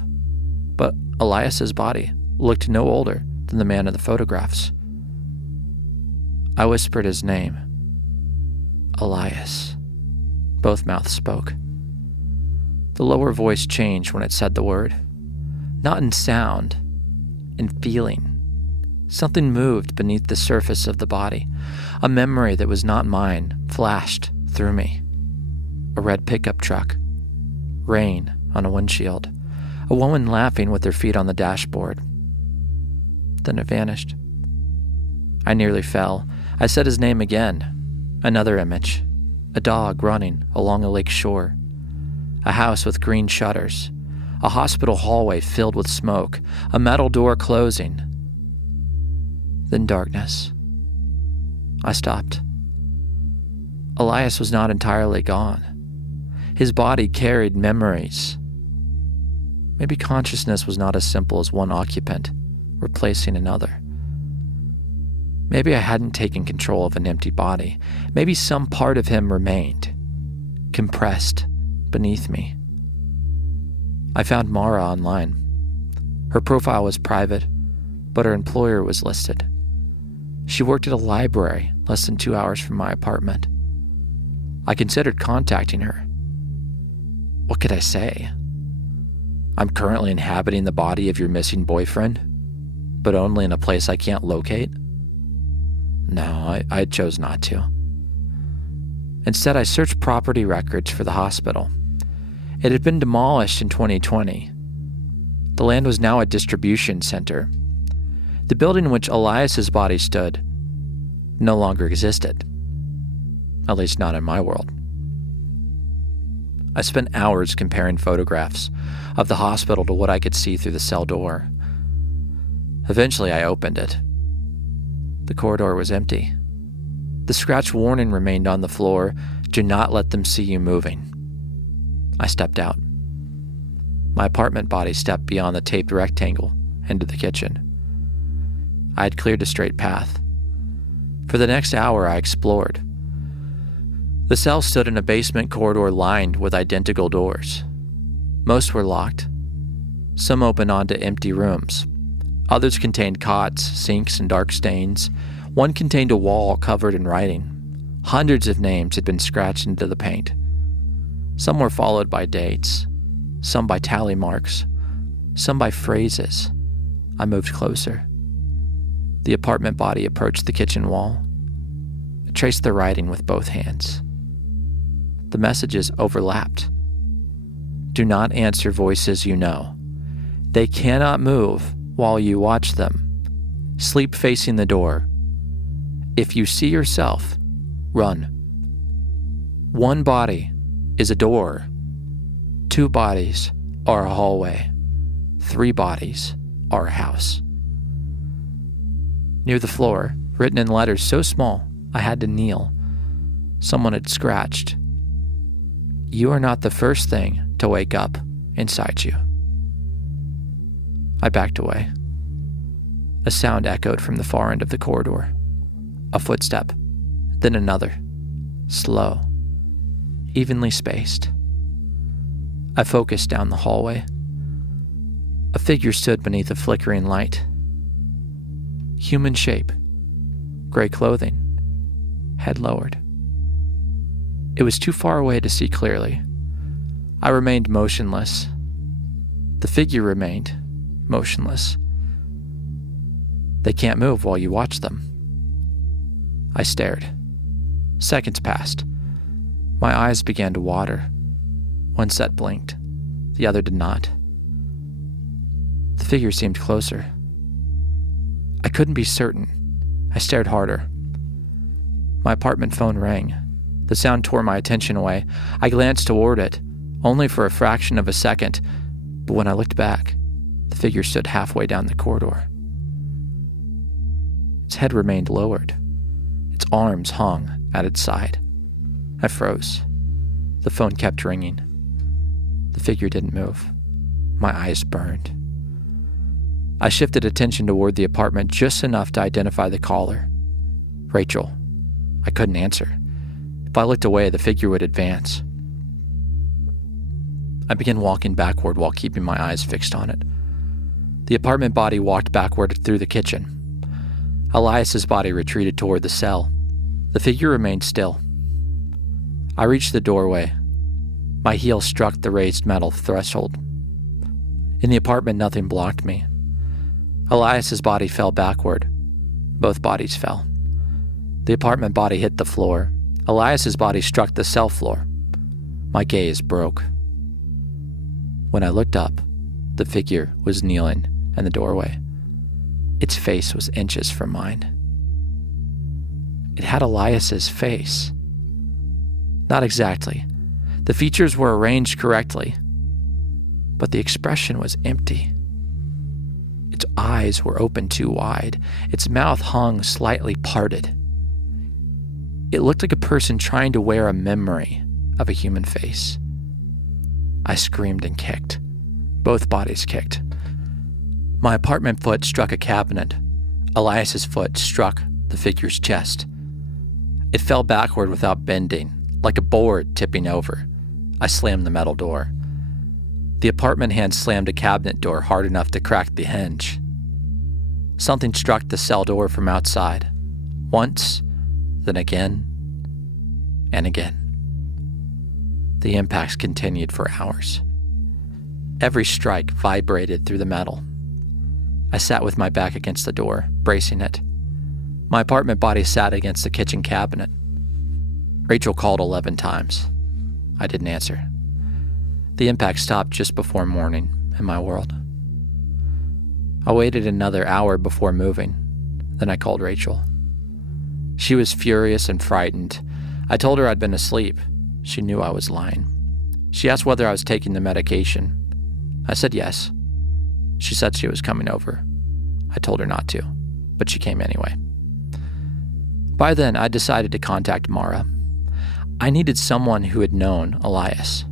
but Elias's body looked no older than the man in the photographs. I whispered his name. Elias. Both mouths spoke. The lower voice changed when it said the word. Not in sound, in feeling. Something moved beneath the surface of the body. A memory that was not mine flashed through me. A red pickup truck. Rain on a windshield. A woman laughing with her feet on the dashboard. Then it vanished. I nearly fell. I said his name again. Another image. A dog running along a lake shore. A house with green shutters. A hospital hallway filled with smoke. A metal door closing. Then darkness. I stopped. Elias was not entirely gone. His body carried memories. Maybe consciousness was not as simple as one occupant replacing another. Maybe I hadn't taken control of an empty body. Maybe some part of him remained, compressed beneath me. I found Mara online. Her profile was private, but her employer was listed. She worked at a library less than 2 hours from my apartment. I considered contacting her. What could I say? I'm currently inhabiting the body of your missing boyfriend, but only in a place I can't locate? No, I chose not to. Instead, I searched property records for the hospital. It had been demolished in 2020. The land was now a distribution center. The building in which Elias's body stood no longer existed. At least not in my world. I spent hours comparing photographs of the hospital to what I could see through the cell door. Eventually, I opened it. The corridor was empty. The scratch warning remained on the floor, "Do not let them see you moving." I stepped out. My apartment body stepped beyond the taped rectangle into the kitchen. I had cleared a straight path. For the next hour, I explored. The cell stood in a basement corridor lined with identical doors. Most were locked. Some opened onto empty rooms. Others contained cots, sinks, and dark stains. One contained a wall covered in writing. Hundreds of names had been scratched into the paint. Some were followed by dates, some by tally marks, some by phrases. I moved closer. The apartment body approached the kitchen wall. I traced the writing with both hands. The messages overlapped. Do not answer voices you know. They cannot move while you watch them. Sleep facing the door. If you see yourself, run. One body is a door. 2 bodies are a hallway. 3 bodies are a house. Near the floor, written in letters so small I had to kneel, someone had scratched, "You are not the first thing to wake up inside you." I backed away. A sound echoed from the far end of the corridor. A footstep, then another, slow, evenly spaced. I focused down the hallway. A figure stood beneath a flickering light. Human shape, gray clothing, head lowered. It was too far away to see clearly. I remained motionless. The figure remained motionless. They can't move while you watch them. I stared. Seconds passed. My eyes began to water. One set blinked. The other did not. The figure seemed closer. I couldn't be certain. I stared harder. My apartment phone rang. The sound tore my attention away. I glanced toward it, only for a fraction of a second, but when I looked back, the figure stood halfway down the corridor. Its head remained lowered. Its arms hung at its side. I froze. The phone kept ringing. The figure didn't move. My eyes burned. I shifted attention toward the apartment just enough to identify the caller. Rachel. I couldn't answer. If I looked away, the figure would advance. I began walking backward while keeping my eyes fixed on it. The apartment body walked backward through the kitchen. Elias's body retreated toward the cell. The figure remained still. I reached the doorway. My heel struck the raised metal threshold. In the apartment, nothing blocked me. Elias's body fell backward. Both bodies fell. The apartment body hit the floor. Elias's body struck the cell floor. My gaze broke. When I looked up, the figure was kneeling in the doorway. Its face was inches from mine. It had Elias's face. Not exactly. The features were arranged correctly, but the expression was empty. Its eyes were open too wide. Its mouth hung slightly parted. It looked like a person trying to wear a memory of a human face. I screamed and kicked. Both bodies kicked. My apartment foot struck a cabinet. Elias's foot struck the figure's chest. It fell backward without bending, like a board tipping over. I slammed the metal door. The apartment hand slammed a cabinet door hard enough to crack the hinge. Something struck the cell door from outside. Once, then again, and again. The impacts continued for hours. Every strike vibrated through the metal. I sat with my back against the door, bracing it. My apartment body sat against the kitchen cabinet. Rachel called 11 times. I didn't answer. The impact stopped just before morning in my world. I waited another hour before moving. Then I called Rachel. She was furious and frightened. I told her I'd been asleep. She knew I was lying. She asked whether I was taking the medication. I said yes. She said she was coming over. I told her not to, but she came anyway. By then, I decided to contact Mara. I needed someone who had known Elias,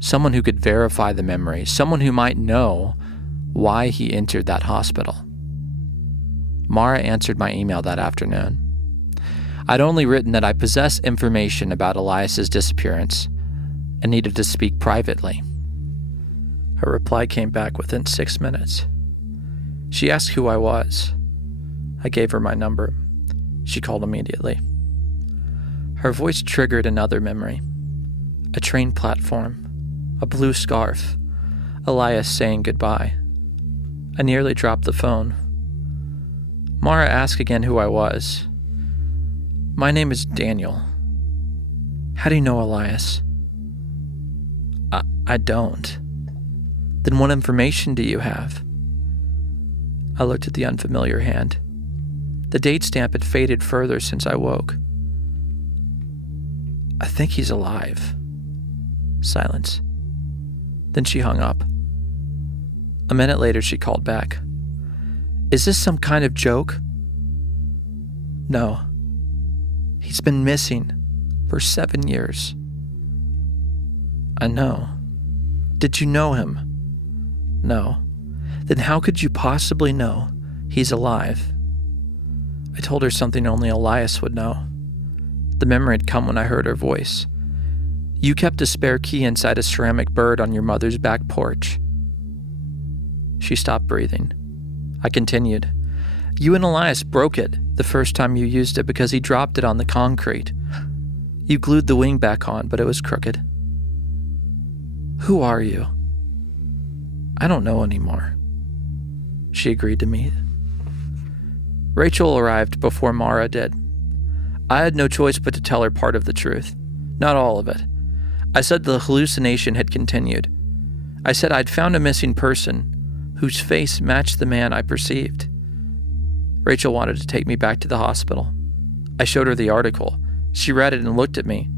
someone who could verify the memory, someone who might know why he entered that hospital. Mara answered my email that afternoon. I'd only written that I possess information about Elias's disappearance and needed to speak privately. Her reply came back within 6 minutes. She asked who I was. I gave her my number. she called immediately. Her voice triggered another memory. A train platform, a blue scarf, Elias saying goodbye. I nearly dropped the phone. Mara asked again who I was. My name is Daniel. How do you know Elias? I don't. Then what information do you have? I looked at the unfamiliar hand. The date stamp had faded further since I woke. I think he's alive. Silence. Then she hung up. A minute later, she called back. Is this some kind of joke? No. He's been missing for 7 years. I know. Did you know him? No. Then how could you possibly know he's alive? I told her something only Elias would know. The memory had come when I heard her voice. You kept a spare key inside a ceramic bird on your mother's back porch. She stopped breathing. I continued. You and Elias broke it the first time you used it because he dropped it on the concrete. You glued the wing back on, but it was crooked. Who are you? I don't know anymore. She agreed to meet. Rachel arrived before Mara did. I had no choice but to tell her part of the truth, not all of it. I said the hallucination had continued. I said I'd found a missing person whose face matched the man I perceived. Rachel wanted to take me back to the hospital. I showed her the article. She read it and looked at me,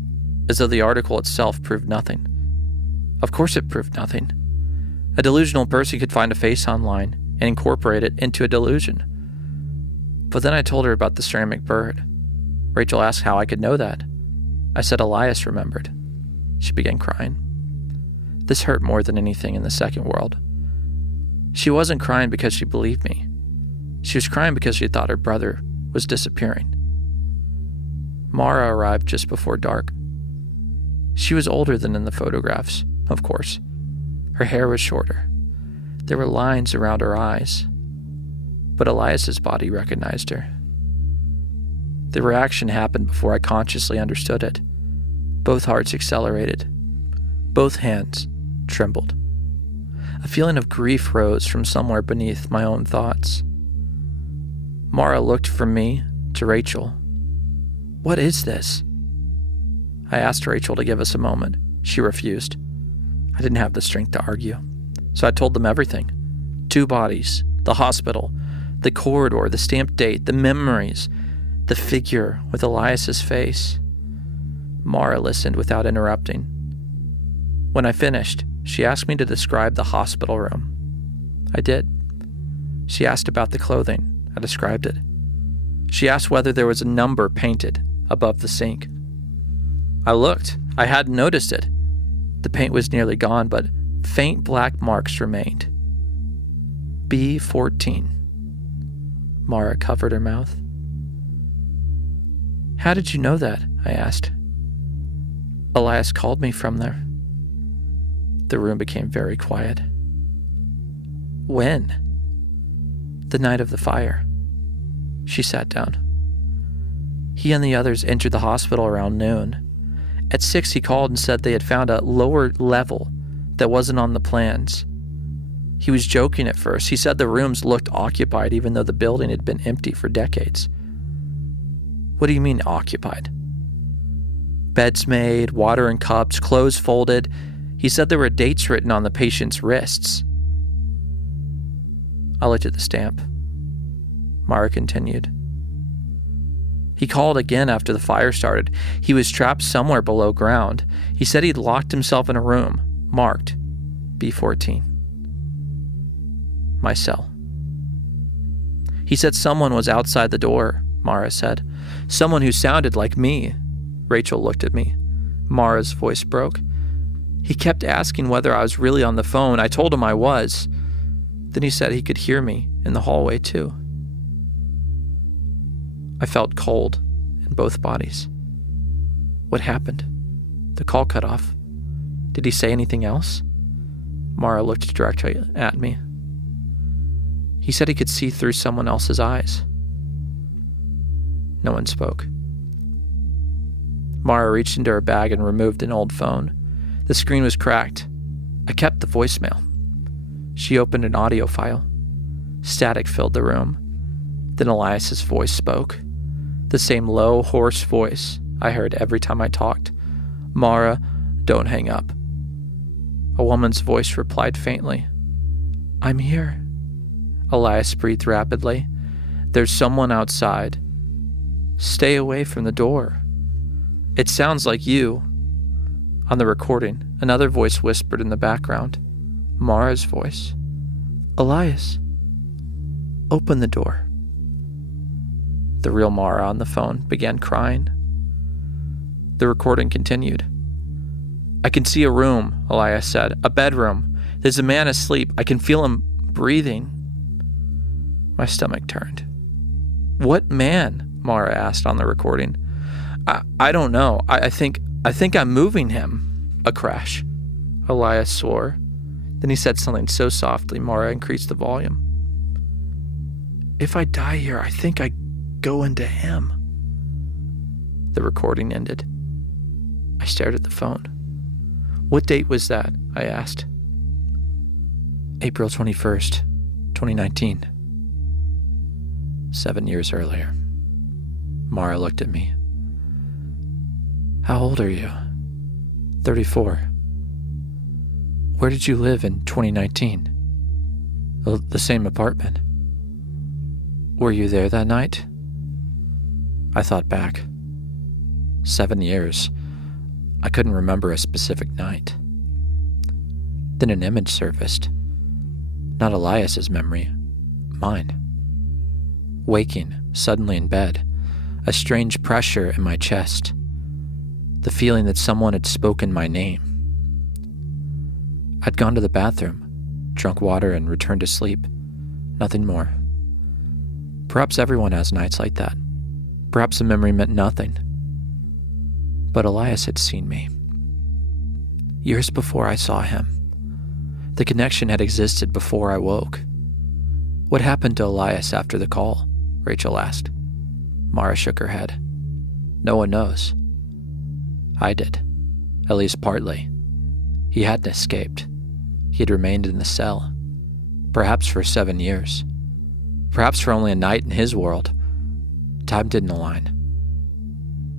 as though the article itself proved nothing. Of course it proved nothing. A delusional person could find a face online and incorporate it into a delusion. But then I told her about the ceramic bird. Rachel asked how I could know that. I said Elias remembered. She began crying. This hurt more than anything in the second world. She wasn't crying because she believed me. She was crying because she thought her brother was disappearing. Mara arrived just before dark. She was older than in the photographs, of course. Her hair was shorter. There were lines around her eyes. But Elias's body recognized her. The reaction happened before I consciously understood it. Both hearts accelerated. Both hands trembled. A feeling of grief rose from somewhere beneath my own thoughts. Mara looked from me to Rachel. What is this? I asked Rachel to give us a moment. She refused. I didn't have the strength to argue. So I told them everything. 2 bodies, the hospital, the corridor, the stamped date, the memories, the figure with Elias's face. Mara listened without interrupting. When I finished, she asked me to describe the hospital room. I did. She asked about the clothing. I described it. She asked whether there was a number painted above the sink. I looked. I hadn't noticed it. The paint was nearly gone, but faint black marks remained. B14. Mara covered her mouth. How did you know that? I asked. Elias called me from there. The room became very quiet. When? The night of the fire. She sat down. He and the others entered the hospital around noon. At 6, he called and said they had found a lower level that wasn't on the plans. He was joking at first. He said the rooms looked occupied even though the building had been empty for decades. What do you mean occupied? Beds made, water in cups, clothes folded. He said there were dates written on the patient's wrists. I looked at the stamp. Mara continued. He called again after the fire started. He was trapped somewhere below ground. He said he'd locked himself in a room, marked B14. My cell. He said someone was outside the door, Mara said. Someone who sounded like me. Rachel looked at me. Mara's voice broke. He kept asking whether I was really on the phone. I told him I was. Then he said he could hear me in the hallway too. I felt cold in both bodies. What happened? The call cut off. Did he say anything else? Mara looked directly at me. He said he could see through someone else's eyes. No one spoke. Mara reached into her bag and removed an old phone. The screen was cracked. I kept the voicemail. She opened an audio file. Static filled the room. Then Elias's voice spoke. The same low, hoarse voice I heard every time I talked. "Mara, don't hang up." A woman's voice replied faintly. "I'm here." Elias breathed rapidly. "There's someone outside. Stay away from the door." "It sounds like you." On the recording, another voice whispered in the background. Mara's voice. "Elias, open the door." The real Mara on the phone began crying. The recording continued. "I can see a room," Elias said. "A bedroom. There's a man asleep. I can feel him breathing." My stomach turned. "What man?" Mara asked on the recording. I don't know. I think I'm moving him." A crash. Elias swore. Then he said something so softly Mara increased the volume. "If I die here, I think I go into him." The recording ended. I stared at the phone. "What date was that?" I asked. "April 21st, 2019. 7 years earlier." Mara looked at me. "How old are you?" 34. "Where did you live in 2019? The same apartment. Were you there that night?" I thought back. 7 years. I couldn't remember a specific night. Then an image surfaced. Not Elias's memory, mine. Waking, suddenly in bed, a strange pressure in my chest. The feeling that someone had spoken my name. I'd gone to the bathroom, drunk water, and returned to sleep. Nothing more. Perhaps everyone has nights like that. Perhaps the memory meant nothing. But Elias had seen me. Years before I saw him. The connection had existed before I woke. "What happened to Elias after the call?" Rachel asked. Mara shook her head. "No one knows." I did. At least partly. He hadn't escaped. He had remained in the cell. Perhaps for 7 years. Perhaps for only a night in his world. Time didn't align.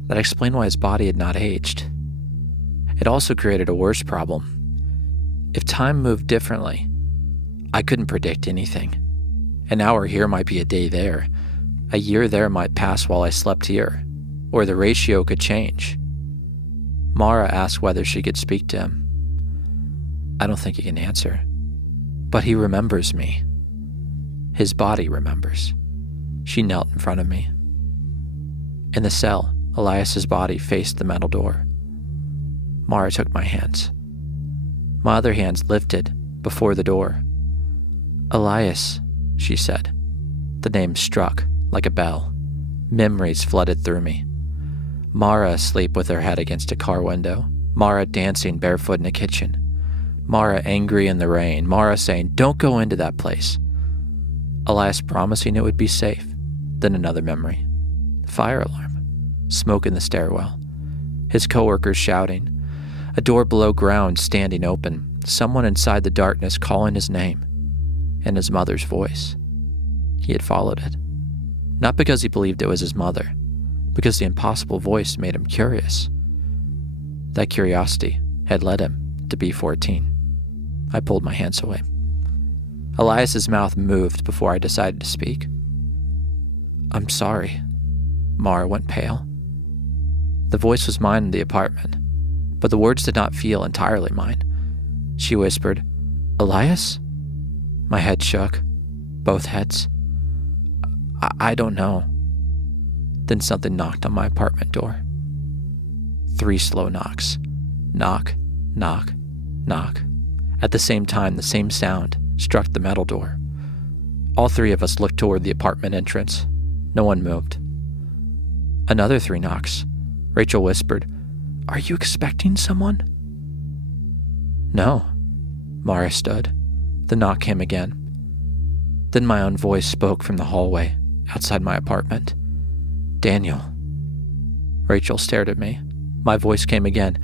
That explained why his body had not aged. It also created a worse problem. If time moved differently, I couldn't predict anything. An hour here might be a day there. A year there might pass while I slept here. Or the ratio could change. Mara asked whether she could speak to him. I don't think he can answer. But he remembers me. His body remembers. She knelt in front of me. In the cell, Elias's body faced the metal door. Mara took my hands. My other hands lifted before the door. "Elias," she said. The name struck like a bell. Memories flooded through me. Mara asleep with her head against a car window. Mara dancing barefoot in a kitchen. Mara angry in the rain. Mara saying, "Don't go into that place." Elias promising it would be safe. Then another memory. The fire alarm. Smoke in the stairwell. His coworkers shouting. A door below ground standing open. Someone inside the darkness calling his name. And his mother's voice. He had followed it. Not because he believed it was his mother. Because the impossible voice made him curious. That curiosity had led him to B14. I pulled my hands away. Elias's mouth moved before I decided to speak. "I'm sorry." Mara went pale. The voice was mine in the apartment, but the words did not feel entirely mine. She whispered, "Elias?" My head shook. Both heads. I don't know. Then something knocked on my apartment door. 3 slow knocks. Knock, knock, knock. At the same time, the same sound struck the metal door. All 3 of us looked toward the apartment entrance. No one moved. Another 3 knocks. Rachel whispered, "Are you expecting someone?" "No." Mara stood. The knock came again. Then my own voice spoke from the hallway outside my apartment. Daniel. Rachel stared at me. My voice came again.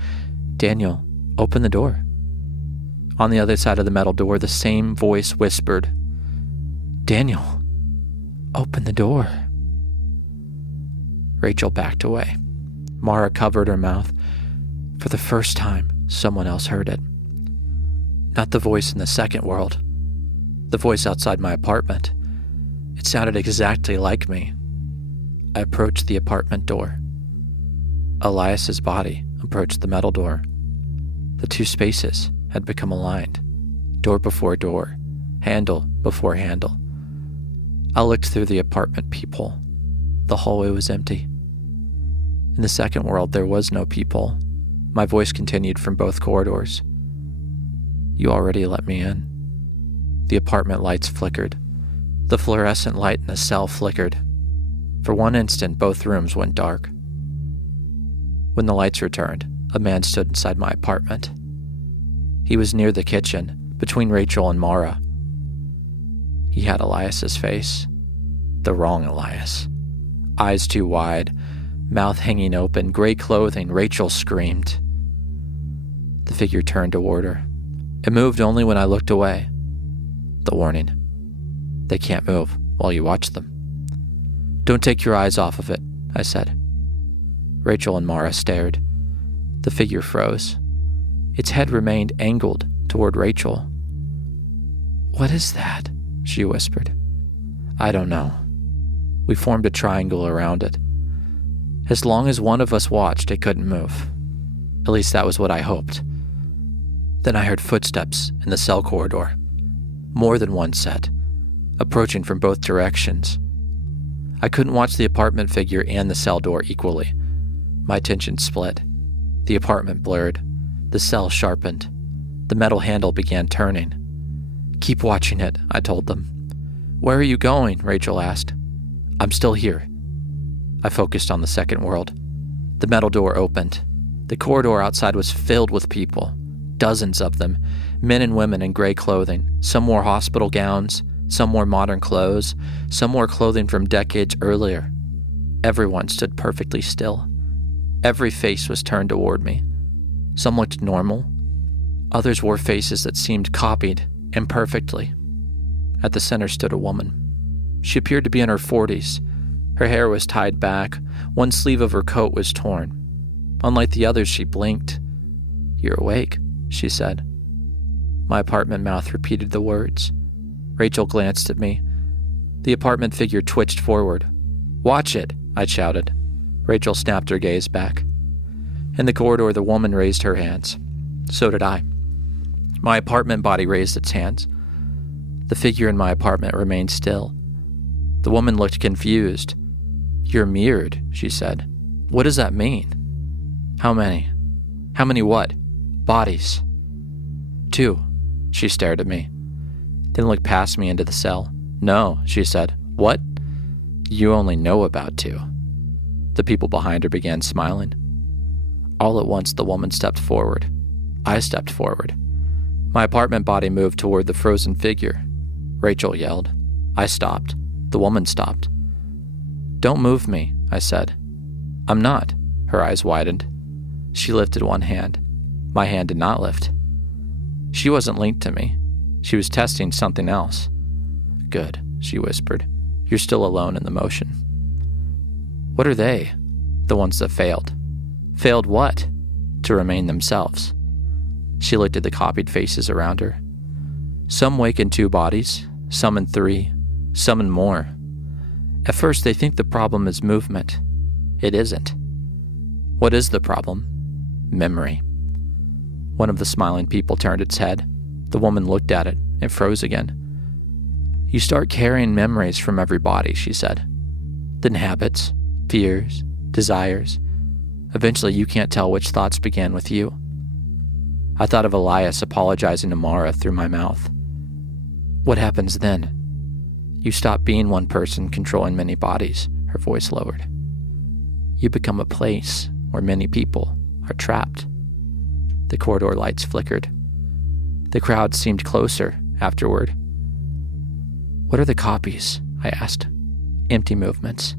Daniel, open the door. On the other side of the metal door, the same voice whispered, Daniel, open the door. Rachel backed away. Mara covered her mouth. For the first time, someone else heard it. Not the voice in the second world. The voice outside my apartment. It sounded exactly like me. I approached the apartment door. Elias's body approached the metal door. The two spaces had become aligned. Door before door. Handle before handle. I looked through the apartment peephole. The hallway was empty. In the second world, there was no peephole. My voice continued from both corridors. You already let me in. The apartment lights flickered. The fluorescent light in the cell flickered. For one instant, both rooms went dark. When the lights returned, a man stood inside my apartment. He was near the kitchen, between Rachel and Mara. He had Elias's face. The wrong Elias. Eyes too wide, mouth hanging open, gray clothing. Rachel screamed. The figure turned toward her. It moved only when I looked away. The warning. They can't move while you watch them. Don't take your eyes off of it, I said. Rachel and Mara stared. The figure froze. Its head remained angled toward Rachel. What is that? She whispered. I don't know. We formed a triangle around it. As long as one of us watched, it couldn't move. At least that was what I hoped. Then I heard footsteps in the cell corridor. More than one set, approaching from both directions. I couldn't watch the apartment figure and the cell door equally. My attention split. The apartment blurred. The cell sharpened. The metal handle began turning. Keep watching it, I told them. Where are you going? Rachel asked. I'm still here. I focused on the second world. The metal door opened. The corridor outside was filled with people. Dozens of them, men and women in gray clothing. Some wore hospital gowns, some wore modern clothes, some wore clothing from decades earlier. Everyone stood perfectly still. Every face was turned toward me. Some looked normal. Others wore faces that seemed copied imperfectly. At the center stood a woman. She appeared to be in her 40s. Her hair was tied back. One sleeve of her coat was torn. Unlike the others, she blinked. You're awake, she said. My apartment mouth repeated the words. Rachel glanced at me. The apartment figure twitched forward. Watch it, I shouted. Rachel snapped her gaze back. In the corridor, the woman raised her hands. So did I. My apartment body raised its hands. The figure in my apartment remained still. The woman looked confused. You're mirrored, she said. What does that mean? How many? How many what? Bodies. 2. She stared at me. Then looked past me into the cell. No, she said. What? You only know about 2. The people behind her began smiling. All at once, the woman stepped forward. I stepped forward. My apartment body moved toward the frozen figure. Rachel yelled. I stopped. The woman stopped. Don't move me, I said. I'm not. Her eyes widened. She lifted one hand. My hand did not lift. She wasn't linked to me. She was testing something else. Good, she whispered. You're still alone in the motion. What are they? The ones that failed. Failed what? To remain themselves. She looked at the copied faces around her. Some wake in 2 bodies, some in 3, some in more. At first, they think the problem is movement. It isn't. What is the problem? Memory. One of the smiling people turned its head. The woman looked at it and froze again. You start carrying memories from every body, she said. Then habits, fears, desires. Eventually, you can't tell which thoughts began with you. I thought of Elias apologizing to Mara through my mouth. What happens then? You stop being one person controlling many bodies, her voice lowered. You become a place where many people are trapped. The corridor lights flickered. The crowd seemed closer afterward. What are the copies? I asked. Empty movements.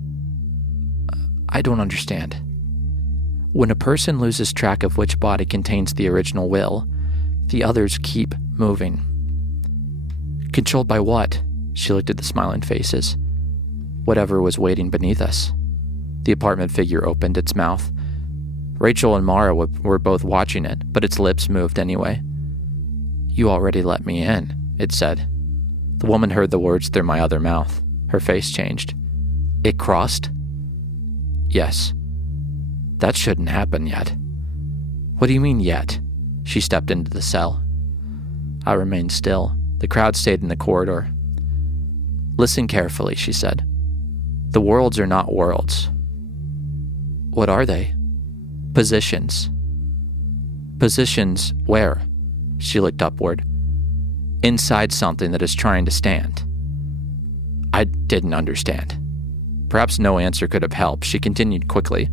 I don't understand. When a person loses track of which body contains the original will, the others keep moving. Controlled by what? She looked at the smiling faces. Whatever was waiting beneath us. The apartment figure opened its mouth. Rachel and Mara were both watching it, but its lips moved anyway. You already let me in, it said. The woman heard the words through my other mouth. Her face changed. It crossed? Yes. That shouldn't happen yet. What do you mean yet? She stepped into the cell. I remained still. The crowd stayed in the corridor. Listen carefully, she said. The worlds are not worlds. What are they? Positions. Positions where? She looked upward. Inside something that is trying to stand. I didn't understand. Perhaps no answer could have helped. She continued quickly.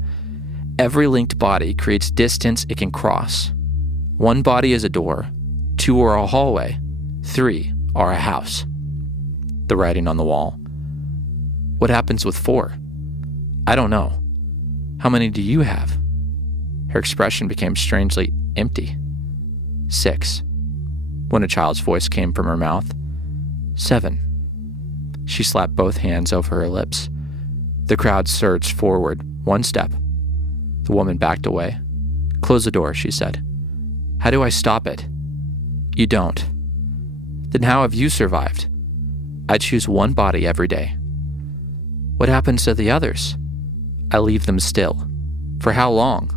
Every linked body creates distance it can cross. 1 body is a door, 2 are a hallway, 3 are a house. The writing on the wall. What happens with 4? I don't know. How many do you have? Her expression became strangely empty. 6. When a child's voice came from her mouth. 7. She slapped both hands over her lips. The crowd surged forward, 1 step. The woman backed away. Close the door, she said. How do I stop it? You don't. Then how have you survived? I choose 1 body every day. What happens to the others? I leave them still. For how long?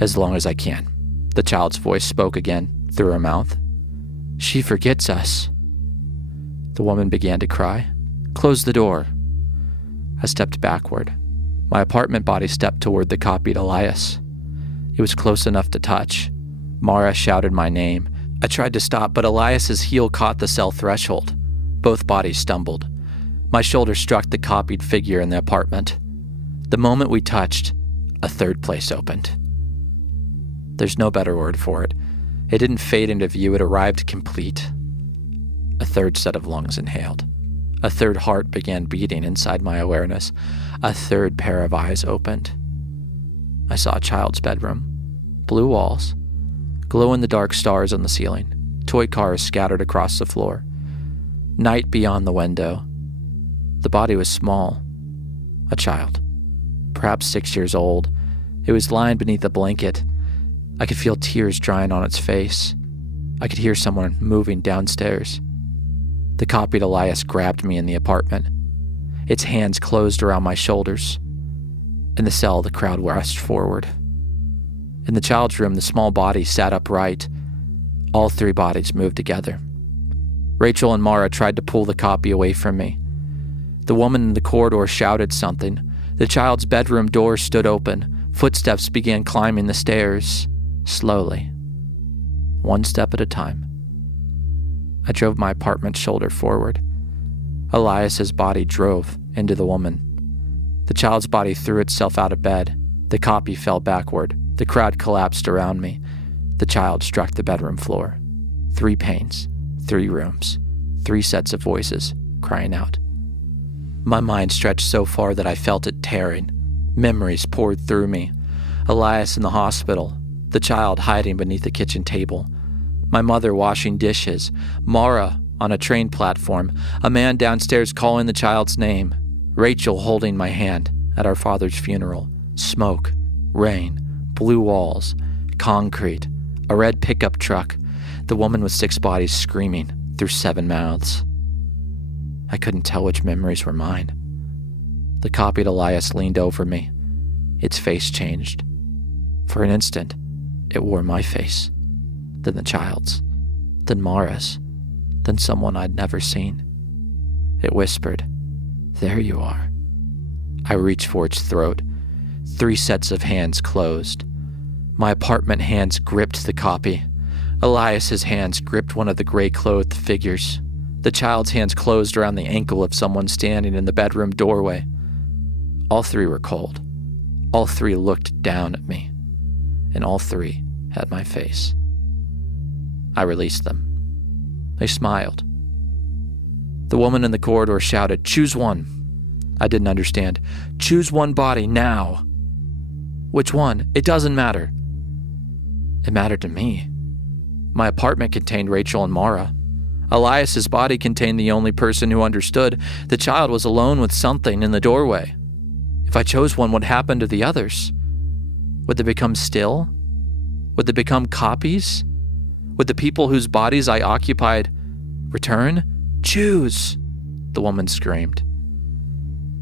As long as I can. The child's voice spoke again, through her mouth. She forgets us. The woman began to cry. Close the door. I stepped backward. My apartment body stepped toward the copied Elias. It was close enough to touch. Mara shouted my name. I tried to stop, but Elias's heel caught the cell threshold. Both bodies stumbled. My shoulder struck the copied figure in the apartment. The moment we touched, a 3rd place opened. There's no better word for it. It didn't fade into view, it arrived complete. A 3rd set of lungs inhaled. A 3rd heart began beating inside my awareness. A 3rd pair of eyes opened. I saw a child's bedroom. Blue walls. Glow-in-the-dark stars on the ceiling. Toy cars scattered across the floor. Night beyond the window. The body was small. A child. Perhaps 6 years old. It was lying beneath a blanket. I could feel tears drying on its face. I could hear someone moving downstairs. The copied Elias grabbed me in the apartment. Its hands closed around my shoulders. In the cell, the crowd rushed forward. In the child's room, the small body sat upright. All 3 bodies moved together. Rachel and Mara tried to pull the copy away from me. The woman in the corridor shouted something. The child's bedroom door stood open. Footsteps began climbing the stairs, slowly, 1 step at a time. I drove my apartment's shoulder forward. Elias's body drove into the woman. The child's body threw itself out of bed. The copy fell backward. The crowd collapsed around me. The child struck the bedroom floor. 3 panes, 3 rooms, 3 sets of voices crying out. My mind stretched so far that I felt it tearing. Memories poured through me. Elias in the hospital. The child hiding beneath the kitchen table. My mother washing dishes. Mara on a train platform. A man downstairs calling the child's name. Rachel holding my hand at our father's funeral. Smoke. Rain. Blue walls. Concrete. A red pickup truck. The woman with 6 bodies screaming through 7 mouths. I couldn't tell which memories were mine. The copied Elias leaned over me. Its face changed. For an instant, it wore my face, then the child's, then Mara's, then someone I'd never seen. It whispered, "There you are." I reached for its throat. 3 sets of hands closed. My apartment hands gripped the copy. Elias's hands gripped one of the gray-clothed figures. The child's hands closed around the ankle of someone standing in the bedroom doorway. All 3 were cold. All 3 looked down at me. And all 3 had my face. I released them. They smiled. The woman in the corridor shouted, "Choose one." I didn't understand. Choose one body now. Which one? It doesn't matter. It mattered to me. My apartment contained Rachel and Mara. Elias's body contained the only person who understood. The child was alone with something in the doorway. If I chose one, what happened to the others? Would they become still? Would they become copies? Would the people whose bodies I occupied return? Choose, the woman screamed.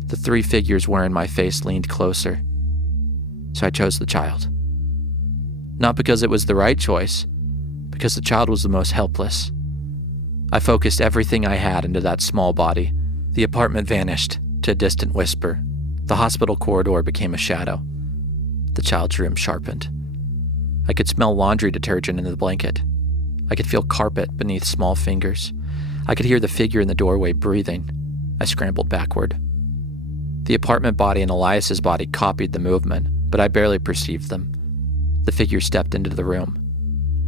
The three figures wearing my face leaned closer, so I chose the child. Not because it was the right choice, because the child was the most helpless. I focused everything I had into that small body. The apartment vanished to a distant whisper. The hospital corridor became a shadow. The child's room sharpened. I could smell laundry detergent in the blanket. I could feel carpet beneath small fingers. I could hear the figure in the doorway breathing. I scrambled backward. The apartment body and Elias's body copied the movement, but I barely perceived them. The figure stepped into the room.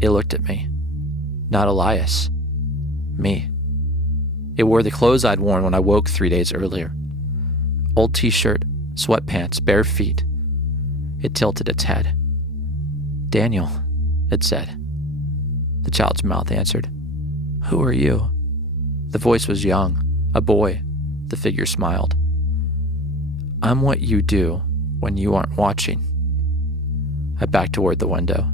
It looked at me. Not Elias. Me. It wore the clothes I'd worn when I woke 3 days earlier. Old t-shirt, sweatpants, bare feet. It tilted its head. Daniel, it said. The child's mouth answered. Who are you? The voice was young, a boy. The figure smiled. I'm what you do when you aren't watching. I backed toward the window.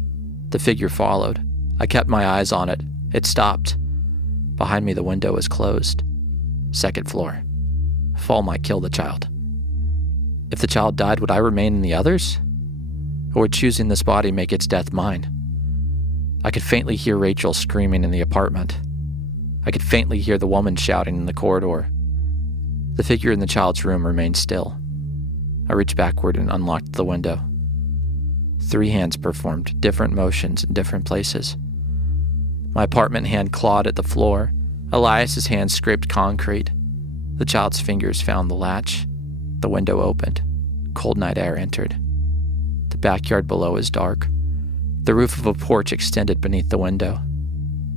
The figure followed. I kept my eyes on it. It stopped. Behind me, the window was closed. Second floor. Fall might kill the child. If the child died, would I remain in the others? Or would choosing this body make its death mine? I could faintly hear Rachel screaming in the apartment. I could faintly hear the woman shouting in the corridor. The figure in the child's room remained still. I reached backward and unlocked the window. 3 hands performed different motions in different places. My apartment hand clawed at the floor. Elias's hand scraped concrete. The child's fingers found the latch. The window opened. Cold night air entered. The backyard below is dark. The roof of a porch extended beneath the window.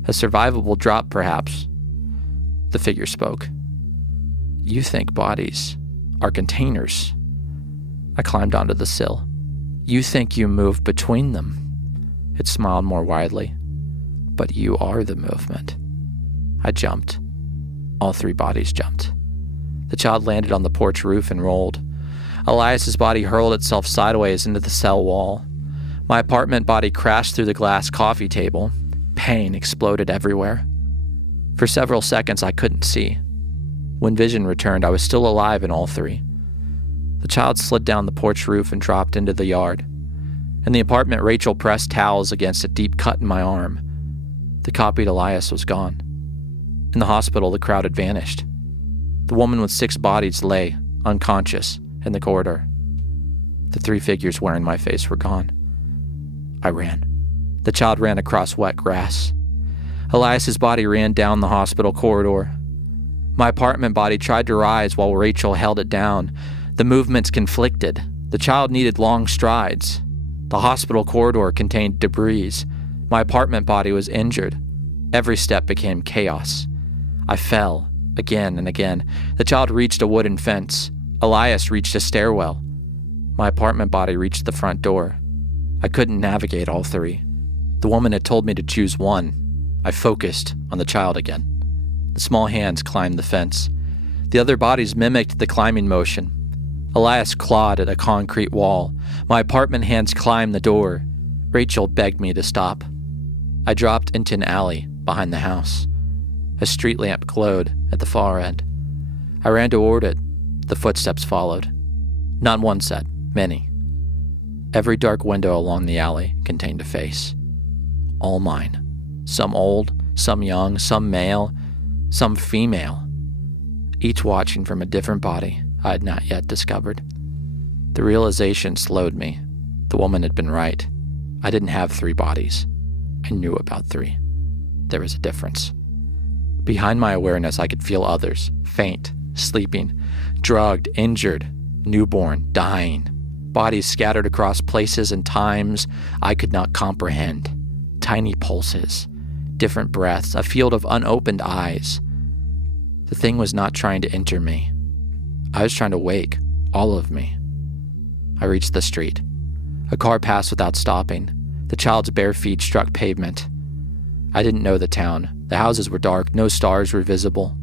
A survivable drop, perhaps. The figure spoke. You think bodies are containers. I climbed onto the sill. You think you move between them. It smiled more widely. But you are the movement. I jumped. All 3 bodies jumped. The child landed on the porch roof and rolled. Elias's body hurled itself sideways into the cell wall. My apartment body crashed through the glass coffee table. Pain exploded everywhere. For several seconds, I couldn't see. When vision returned, I was still alive in all 3. The child slid down the porch roof and dropped into the yard. In the apartment, Rachel pressed towels against a deep cut in my arm. The copied Elias was gone. In the hospital, the crowd had vanished. The woman with 6 bodies lay, unconscious, in the corridor. The 3 figures wearing my face were gone. I ran. The child ran across wet grass. Elias's body ran down the hospital corridor. My apartment body tried to rise while Rachel held it down. The movements conflicted. The child needed long strides. The hospital corridor contained debris. My apartment body was injured. Every step became chaos. I fell, again and again. The child reached a wooden fence. Elias reached a stairwell. My apartment body reached the front door. I couldn't navigate all 3. The woman had told me to choose one. I focused on the child again. The small hands climbed the fence. The other bodies mimicked the climbing motion. Elias clawed at a concrete wall. My apartment hands climbed the door. Rachel begged me to stop. I dropped into an alley behind the house. A street lamp glowed at the far end. I ran toward it. The footsteps followed. Not one set, many. Every dark window along the alley contained a face. All mine. Some old, some young, some male, some female. Each watching from a different body I had not yet discovered. The realization slowed me. The woman had been right. I didn't have 3 bodies. I knew about 3. There was a difference. Behind my awareness, I could feel others, faint, sleeping, drugged, injured, newborn, dying. Bodies scattered across places and times I could not comprehend. Tiny pulses, different breaths, a field of unopened eyes. The thing was not trying to enter me. I was trying to wake, all of me. I reached the street. A car passed without stopping. The child's bare feet struck pavement. I didn't know the town. The houses were dark, no stars were visible.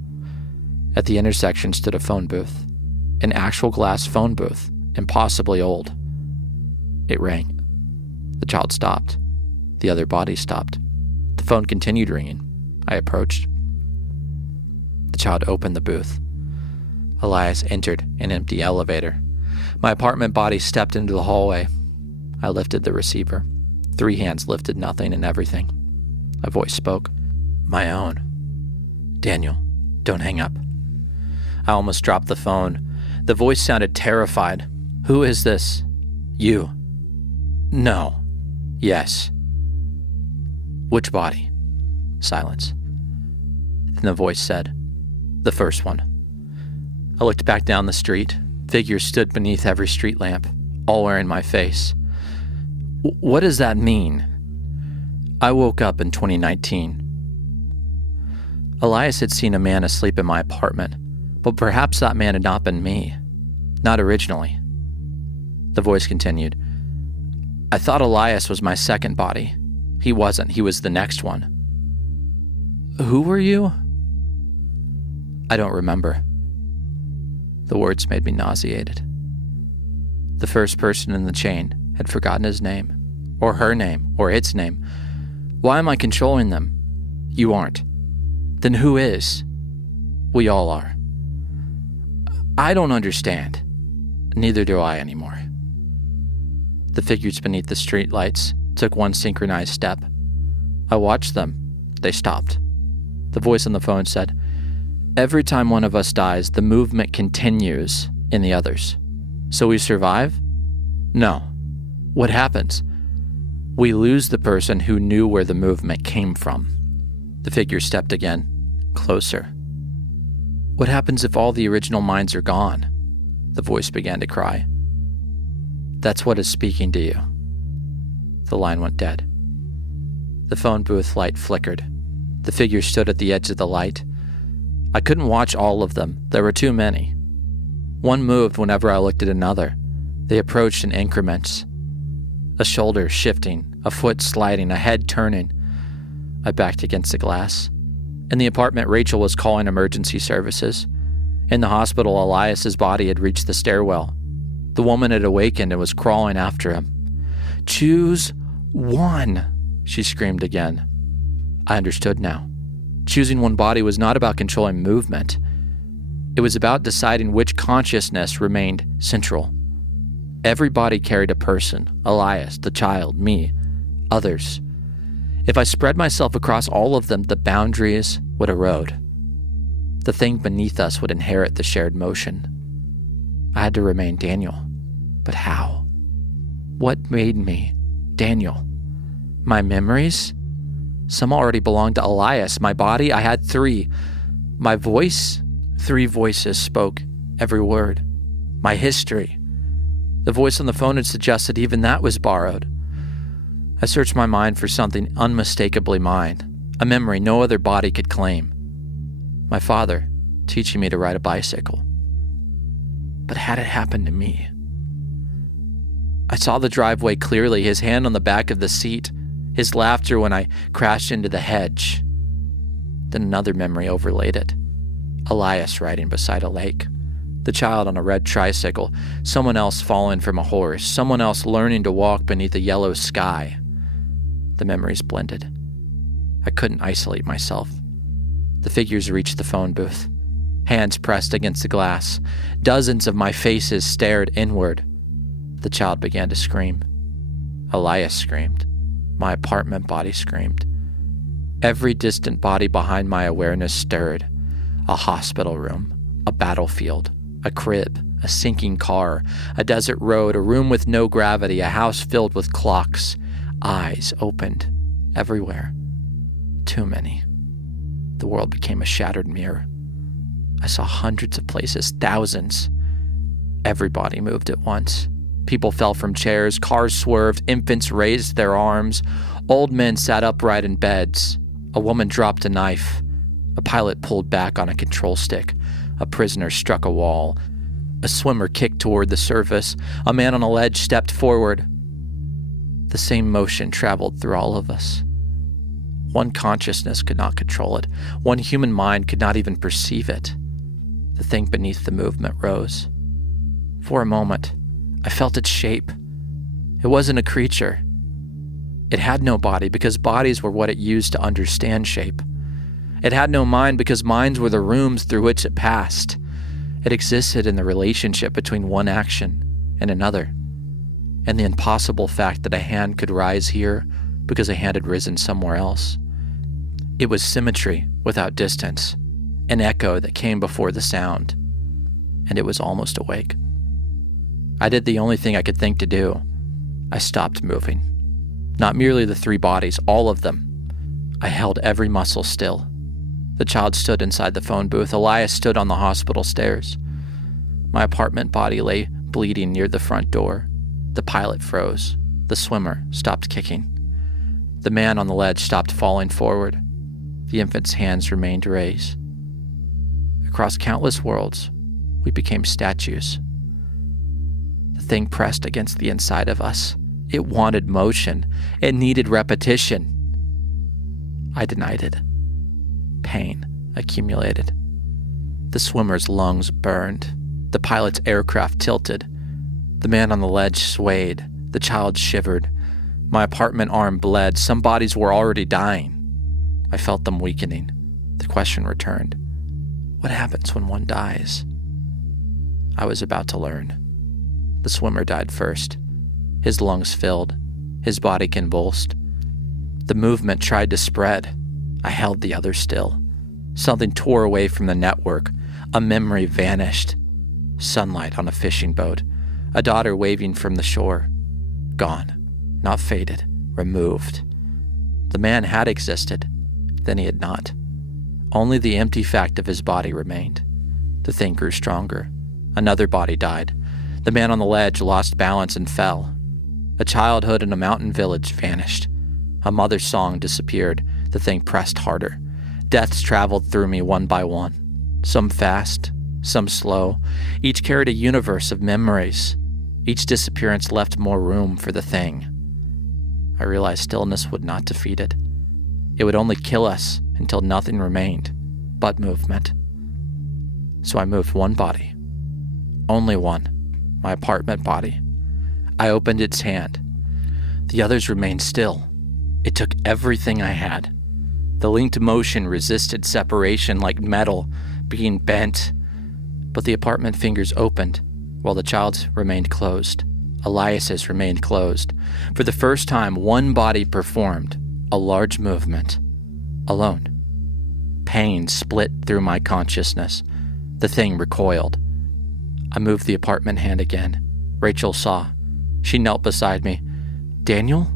At the intersection stood a phone booth. An actual glass phone booth, impossibly old. It rang. The child stopped. The other body stopped. The phone continued ringing. I approached. The child opened the booth. Elias entered an empty elevator. My apartment body stepped into the hallway. I lifted the receiver. 3 hands lifted nothing and everything. A voice spoke. My own. Daniel, don't hang up. I almost dropped the phone. The voice sounded terrified. Who is this? You. No. Yes. Which body? Silence. Then the voice said, the first one. I looked back down the street. Figures stood beneath every street lamp, all wearing my face. What does that mean? I woke up in 2019. Elias had seen a man asleep in my apartment, but perhaps that man had not been me. Not originally. The voice continued. I thought Elias was my second body. He wasn't. He was the next one. Who were you? I don't remember. The words made me nauseated. The first person in the chain had forgotten his name, or her name, or its name. Why am I controlling them? You aren't. Then who is? We all are. I don't understand. Neither do I anymore. The figures beneath the streetlights took one synchronized step. I watched them. They stopped. The voice on the phone said, every time one of us dies, the movement continues in the others. So we survive? No. What happens? We lose the person who knew where the movement came from. The figure stepped again, closer. What happens if all the original minds are gone? The voice began to cry. That's what is speaking to you. The line went dead. The phone booth light flickered. The figure stood at the edge of the light. I couldn't watch all of them. There were too many. One moved whenever I looked at another. They approached in increments. A shoulder shifting, a foot sliding, a head turning. I backed against the glass. In the apartment, Rachel was calling emergency services. In the hospital, Elias's body had reached the stairwell. The woman had awakened and was crawling after him. Choose one, she screamed again. I understood now. Choosing one body was not about controlling movement. It was about deciding which consciousness remained central. Every body carried a person, Elias, the child, me, others. If I spread myself across all of them, the boundaries would erode. The thing beneath us would inherit the shared motion. I had to remain Daniel. But how? What made me Daniel? My memories? Some already belonged to Elias. My body, I had 3. My voice? 3 voices spoke every word. My history. The voice on the phone had suggested even that was borrowed. I searched my mind for something unmistakably mine, a memory no other body could claim. My father, teaching me to ride a bicycle. But had it happened to me? I saw the driveway clearly, his hand on the back of the seat, his laughter when I crashed into the hedge. Then another memory overlaid it. Elias riding beside a lake. The child on a red tricycle. Someone else falling from a horse. Someone else learning to walk beneath a yellow sky. The memories blended. I couldn't isolate myself. The figures reached the phone booth. Hands pressed against the glass. Dozens of my faces stared inward. The child began to scream. Elias screamed. My apartment body screamed. Every distant body behind my awareness stirred. A hospital room, a battlefield, a crib, a sinking car, a desert road, a room with no gravity, a house filled with clocks. Eyes opened everywhere. Too many. The world became a shattered mirror. I saw hundreds of places, thousands. Everybody moved at once. People fell from chairs, cars swerved, infants raised their arms, old men sat upright in beds. A woman dropped a knife. A pilot pulled back on a control stick. A prisoner struck a wall. A swimmer kicked toward the surface. A man on a ledge stepped forward. The same motion traveled through all of us. One consciousness could not control it. One human mind could not even perceive it. The thing beneath the movement rose. For a moment, I felt its shape. It wasn't a creature. It had no body because bodies were what it used to understand shape. It had no mind because minds were the rooms through which it passed. It existed in the relationship between one action and another, and the impossible fact that a hand could rise here because a hand had risen somewhere else. It was symmetry without distance, an echo that came before the sound, and it was almost awake. I did the only thing I could think to do. I stopped moving. Not merely the three bodies, all of them. I held every muscle still. The child stood inside the phone booth. Elias stood on the hospital stairs. My apartment body lay bleeding near the front door. The pilot froze. The swimmer stopped kicking. The man on the ledge stopped falling forward. The infant's hands remained raised. Across countless worlds, we became statues. The thing pressed against the inside of us. It wanted motion. It needed repetition. I denied it. Pain accumulated. The swimmer's lungs burned. The pilot's aircraft tilted. The man on the ledge swayed. The child shivered. My apartment arm bled. Some bodies were already dying. I felt them weakening. The question returned. What happens when one dies? I was about to learn. The swimmer died first. His lungs filled. His body convulsed. The movement tried to spread. I held the other still. Something tore away from the network. A memory vanished. Sunlight on a fishing boat. A daughter waving from the shore. Gone. Not faded. Removed. The man had existed. Then he had not. Only the empty fact of his body remained. The thing grew stronger. Another body died. The man on the ledge lost balance and fell. A childhood in a mountain village vanished. A mother's song disappeared. The thing pressed harder. Deaths traveled through me one by one. Some fast, some slow. Each carried a universe of memories. Each disappearance left more room for the thing. I realized stillness would not defeat it. It would only kill us until nothing remained but movement. So I moved one body. Only one. My apartment body. I opened its hand. The others remained still. It took everything I had. The linked motion resisted separation like metal being bent. But the apartment fingers opened while the child's remained closed. Elias's remained closed. For the first time, one body performed a large movement. Alone. Pain split through my consciousness. The thing recoiled. I moved the apartment hand again. Rachel saw. She knelt beside me. Daniel?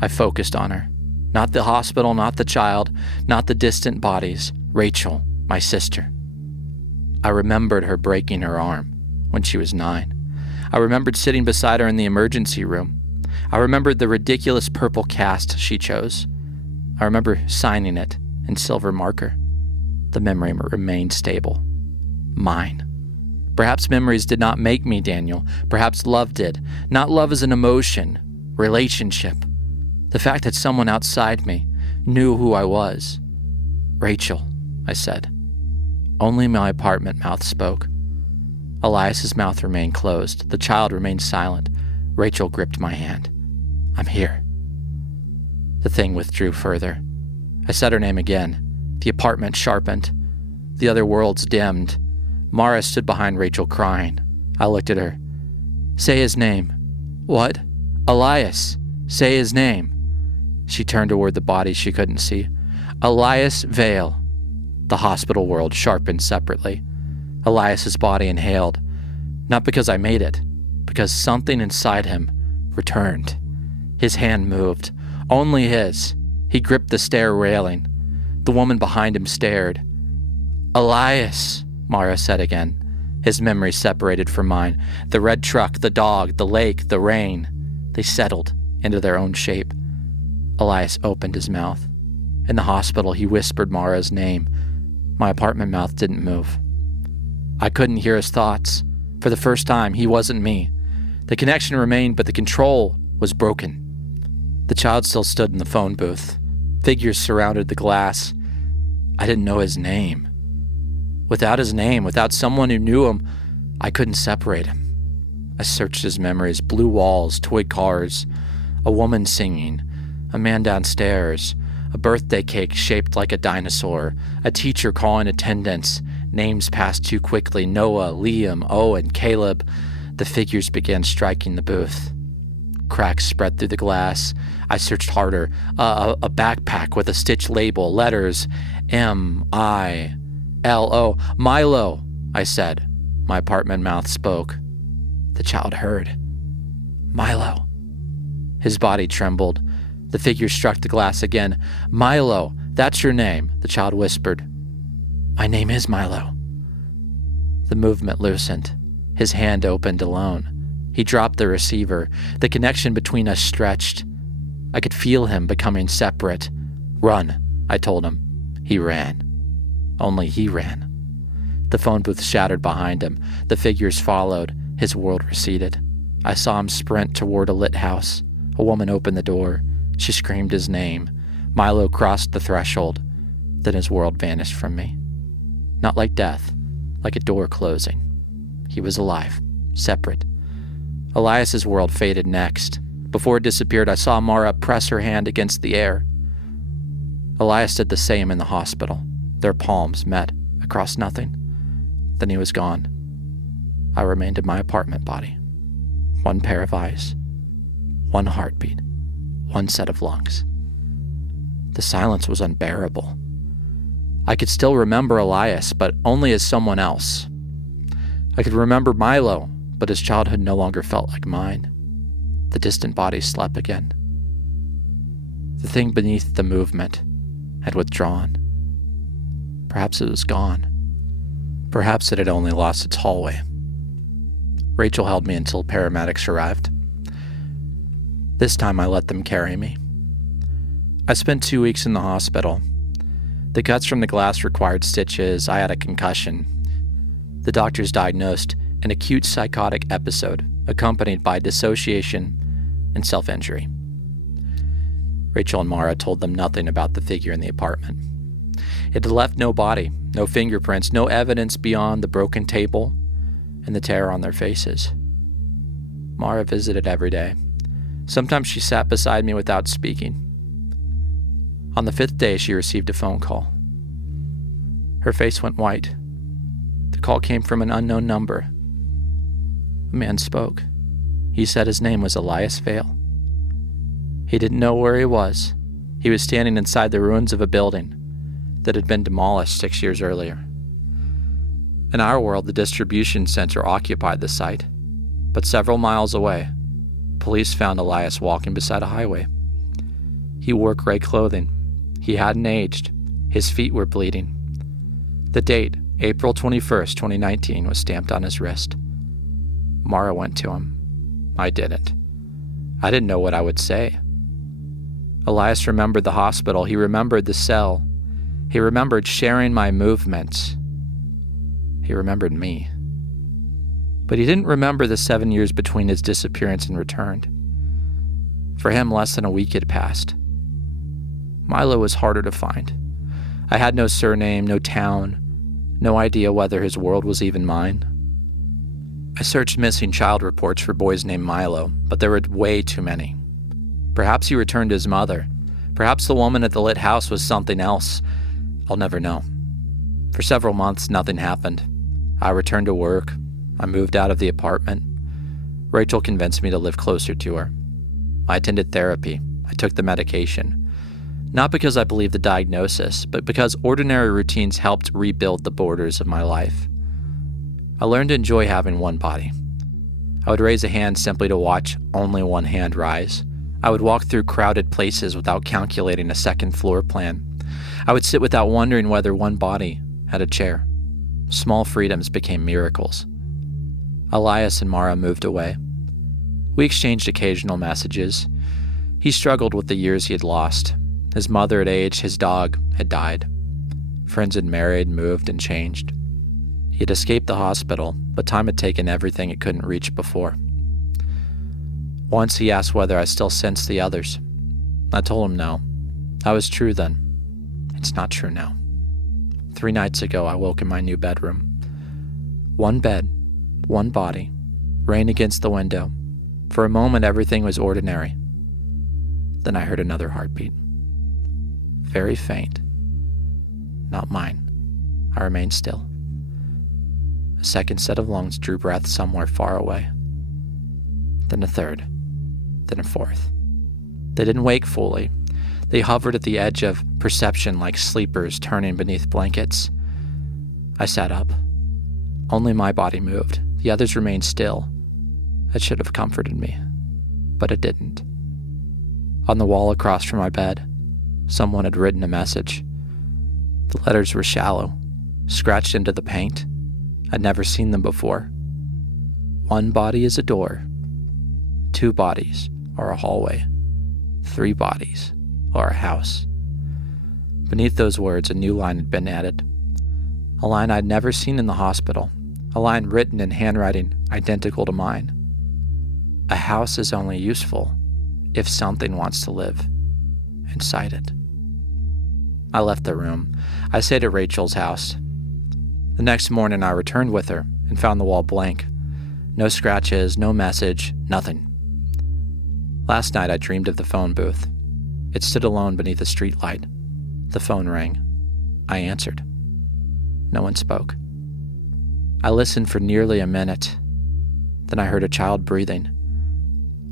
I focused on her. Not the hospital, not the child, not the distant bodies. Rachel, my sister. I remembered her breaking her arm when she was 9. I remembered sitting beside her in the emergency room. I remembered the ridiculous purple cast she chose. I remember signing it in silver marker. The memory remained stable. Mine. Perhaps memories did not make me Daniel. Perhaps love did. Not love as an emotion. Relationship. The fact that someone outside me knew who I was. Rachel, I said. Only my apartment mouth spoke. Elias's mouth remained closed. The child remained silent. Rachel gripped my hand. I'm here. The thing withdrew further. I said her name again. The apartment sharpened. The other worlds dimmed. Mara stood behind Rachel crying. I looked at her. Say his name. What? Elias. Say his name. She turned toward the body she couldn't see. Elias Vale. The hospital world sharpened separately. Elias's body inhaled. Not because I made it, because something inside him returned. His hand moved. Only his. He gripped the stair railing. The woman behind him stared. Elias, Mara said again. His memory separated from mine. The red truck, the dog, the lake, the rain. They settled into their own shape. Elias opened his mouth. In the hospital, he whispered Mara's name. My apartment mouth didn't move. I couldn't hear his thoughts. For the first time, he wasn't me. The connection remained, but the control was broken. The child still stood in the phone booth. Figures surrounded the glass. I didn't know his name. Without his name, without someone who knew him, I couldn't separate him. I searched his memories, blue walls, toy cars, a woman singing, a man downstairs, a birthday cake shaped like a dinosaur, a teacher calling attendance, names passed too quickly, Noah, Liam, Owen, Caleb. The figures began striking the booth. Cracks spread through the glass. I searched harder. A backpack with a stitched label, letters, M-I-L-O. Milo, I said. My apartment mouth spoke. The child heard. Milo. His body trembled. The figure struck the glass again. Milo, that's your name, the child whispered. My name is Milo. The movement loosened. His hand opened alone. He dropped the receiver. The connection between us stretched. I could feel him becoming separate. Run, I told him. He ran. Only he ran. The phone booth shattered behind him. The figures followed. His world receded. I saw him sprint toward a lit house. A woman opened the door. She screamed his name. Milo crossed the threshold. Then his world vanished from me. Not like death, like a door closing. He was alive, separate. Elias's world faded next. Before it disappeared, I saw Mara press her hand against the air. Elias did the same in the hospital. Their palms met across nothing. Then he was gone. I remained in my apartment body. One pair of eyes. One heartbeat. One set of lungs. The silence was unbearable. I could still remember Elias, but only as someone else. I could remember Milo, but his childhood no longer felt like mine. The distant body slept again. The thing beneath the movement had withdrawn. Perhaps it was gone. Perhaps it had only lost its hallway. Rachel held me until paramedics arrived. This time I let them carry me. I spent 2 weeks in the hospital. The cuts from the glass required stitches. I had a concussion. The doctors diagnosed an acute psychotic episode accompanied by dissociation and self-injury. Rachel and Mara told them nothing about the figure in the apartment. It had left no body, no fingerprints, no evidence beyond the broken table and the terror on their faces. Mara visited every day. Sometimes she sat beside me without speaking. On the 5th day, she received a phone call. Her face went white. The call came from an unknown number. A man spoke. He said his name was Elias Vale. He didn't know where he was. He was standing inside the ruins of a building that had been demolished 6 years earlier. In our world, the distribution center occupied the site, but several miles away, police found Elias walking beside a highway. He wore gray clothing. He hadn't aged. His feet were bleeding. The date, April 21st, 2019, was stamped on his wrist. Mara went to him. I didn't. I didn't know what I would say. Elias remembered the hospital. He remembered the cell. He remembered sharing my movements. He remembered me. But he didn't remember the 7 years between his disappearance and return. For him, less than a week had passed. Milo was harder to find. I had no surname, no town, no idea whether his world was even mine. I searched missing child reports for boys named Milo, but there were way too many. Perhaps he returned to his mother. Perhaps the woman at the lit house was something else. I'll never know. For several months, nothing happened. I returned to work. I moved out of the apartment. Rachel convinced me to live closer to her. I attended therapy. I took the medication. Not because I believed the diagnosis, but because ordinary routines helped rebuild the borders of my life. I learned to enjoy having one body. I would raise a hand simply to watch only one hand rise. I would walk through crowded places without calculating a second floor plan. I would sit without wondering whether one body had a chair. Small freedoms became miracles. Elias and Mara moved away. We exchanged occasional messages. He struggled with the years he had lost. His mother had aged, his dog had died. Friends had married, moved, and changed. He had escaped the hospital, but time had taken everything it couldn't reach before. Once he asked whether I still sensed the others. I told him no. That was true then. It's not true now. 3 nights ago, I woke in my new bedroom. One bed, one body, rain against the window. For a moment, everything was ordinary. Then I heard another heartbeat. Very faint. Not mine. I remained still. A second set of lungs drew breath somewhere far away. Then a third. Then a fourth. They didn't wake fully. They hovered at the edge of perception like sleepers turning beneath blankets. I sat up. Only my body moved. The others remained still. That should have comforted me, but it didn't. On the wall across from my bed, someone had written a message. The letters were shallow, scratched into the paint. I'd never seen them before. 1 body is a door. 2 bodies are a hallway. 3 bodies are a house. Beneath those words, a new line had been added. A line I'd never seen in the hospital. A line written in handwriting identical to mine. A house is only useful if something wants to live inside it. I left the room. I stayed at Rachel's house. The next morning, I returned with her and found the wall blank. No scratches, no message, nothing. Last night, I dreamed of the phone booth. It stood alone beneath a streetlight. The phone rang. I answered. No one spoke. I listened for nearly a minute. Then I heard a child breathing.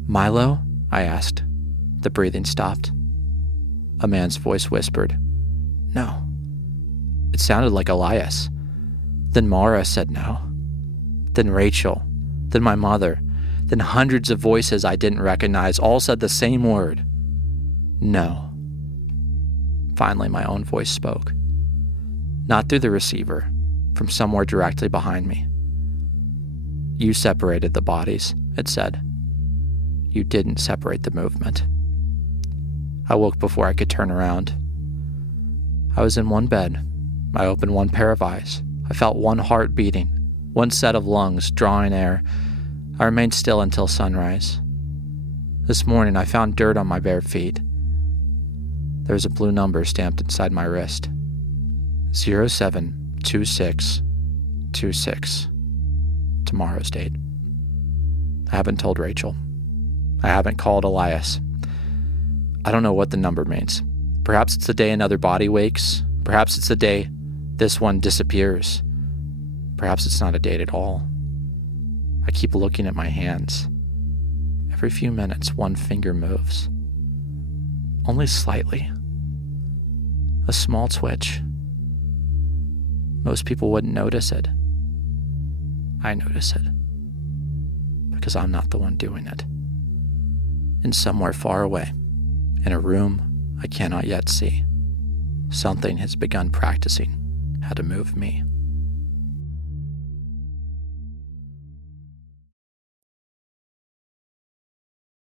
"Milo?" I asked. The breathing stopped. A man's voice whispered, "No." It sounded like Elias. Then Mara said no. Then Rachel. Then my mother. Then hundreds of voices I didn't recognize all said the same word. No. Finally, my own voice spoke. Not through the receiver, from somewhere directly behind me. "You separated the bodies," it said. "You didn't separate the movement." I woke before I could turn around. I was in one bed. I opened one pair of eyes. I felt one heart beating, one set of lungs drawing air. I remained still until sunrise. This morning, I found dirt on my bare feet. There was a blue number stamped inside my wrist. 072626. Tomorrow's date. I haven't told Rachel. I haven't called Elias. I don't know what the number means. Perhaps it's the day another body wakes. Perhaps it's the day this one disappears. Perhaps it's not a date at all. I keep looking at my hands. Every few minutes, one finger moves. Only slightly. A small twitch. Most people wouldn't notice it. I notice it. Because I'm not the one doing it. And somewhere far away, in a room I cannot yet see, something has begun practicing how to move me.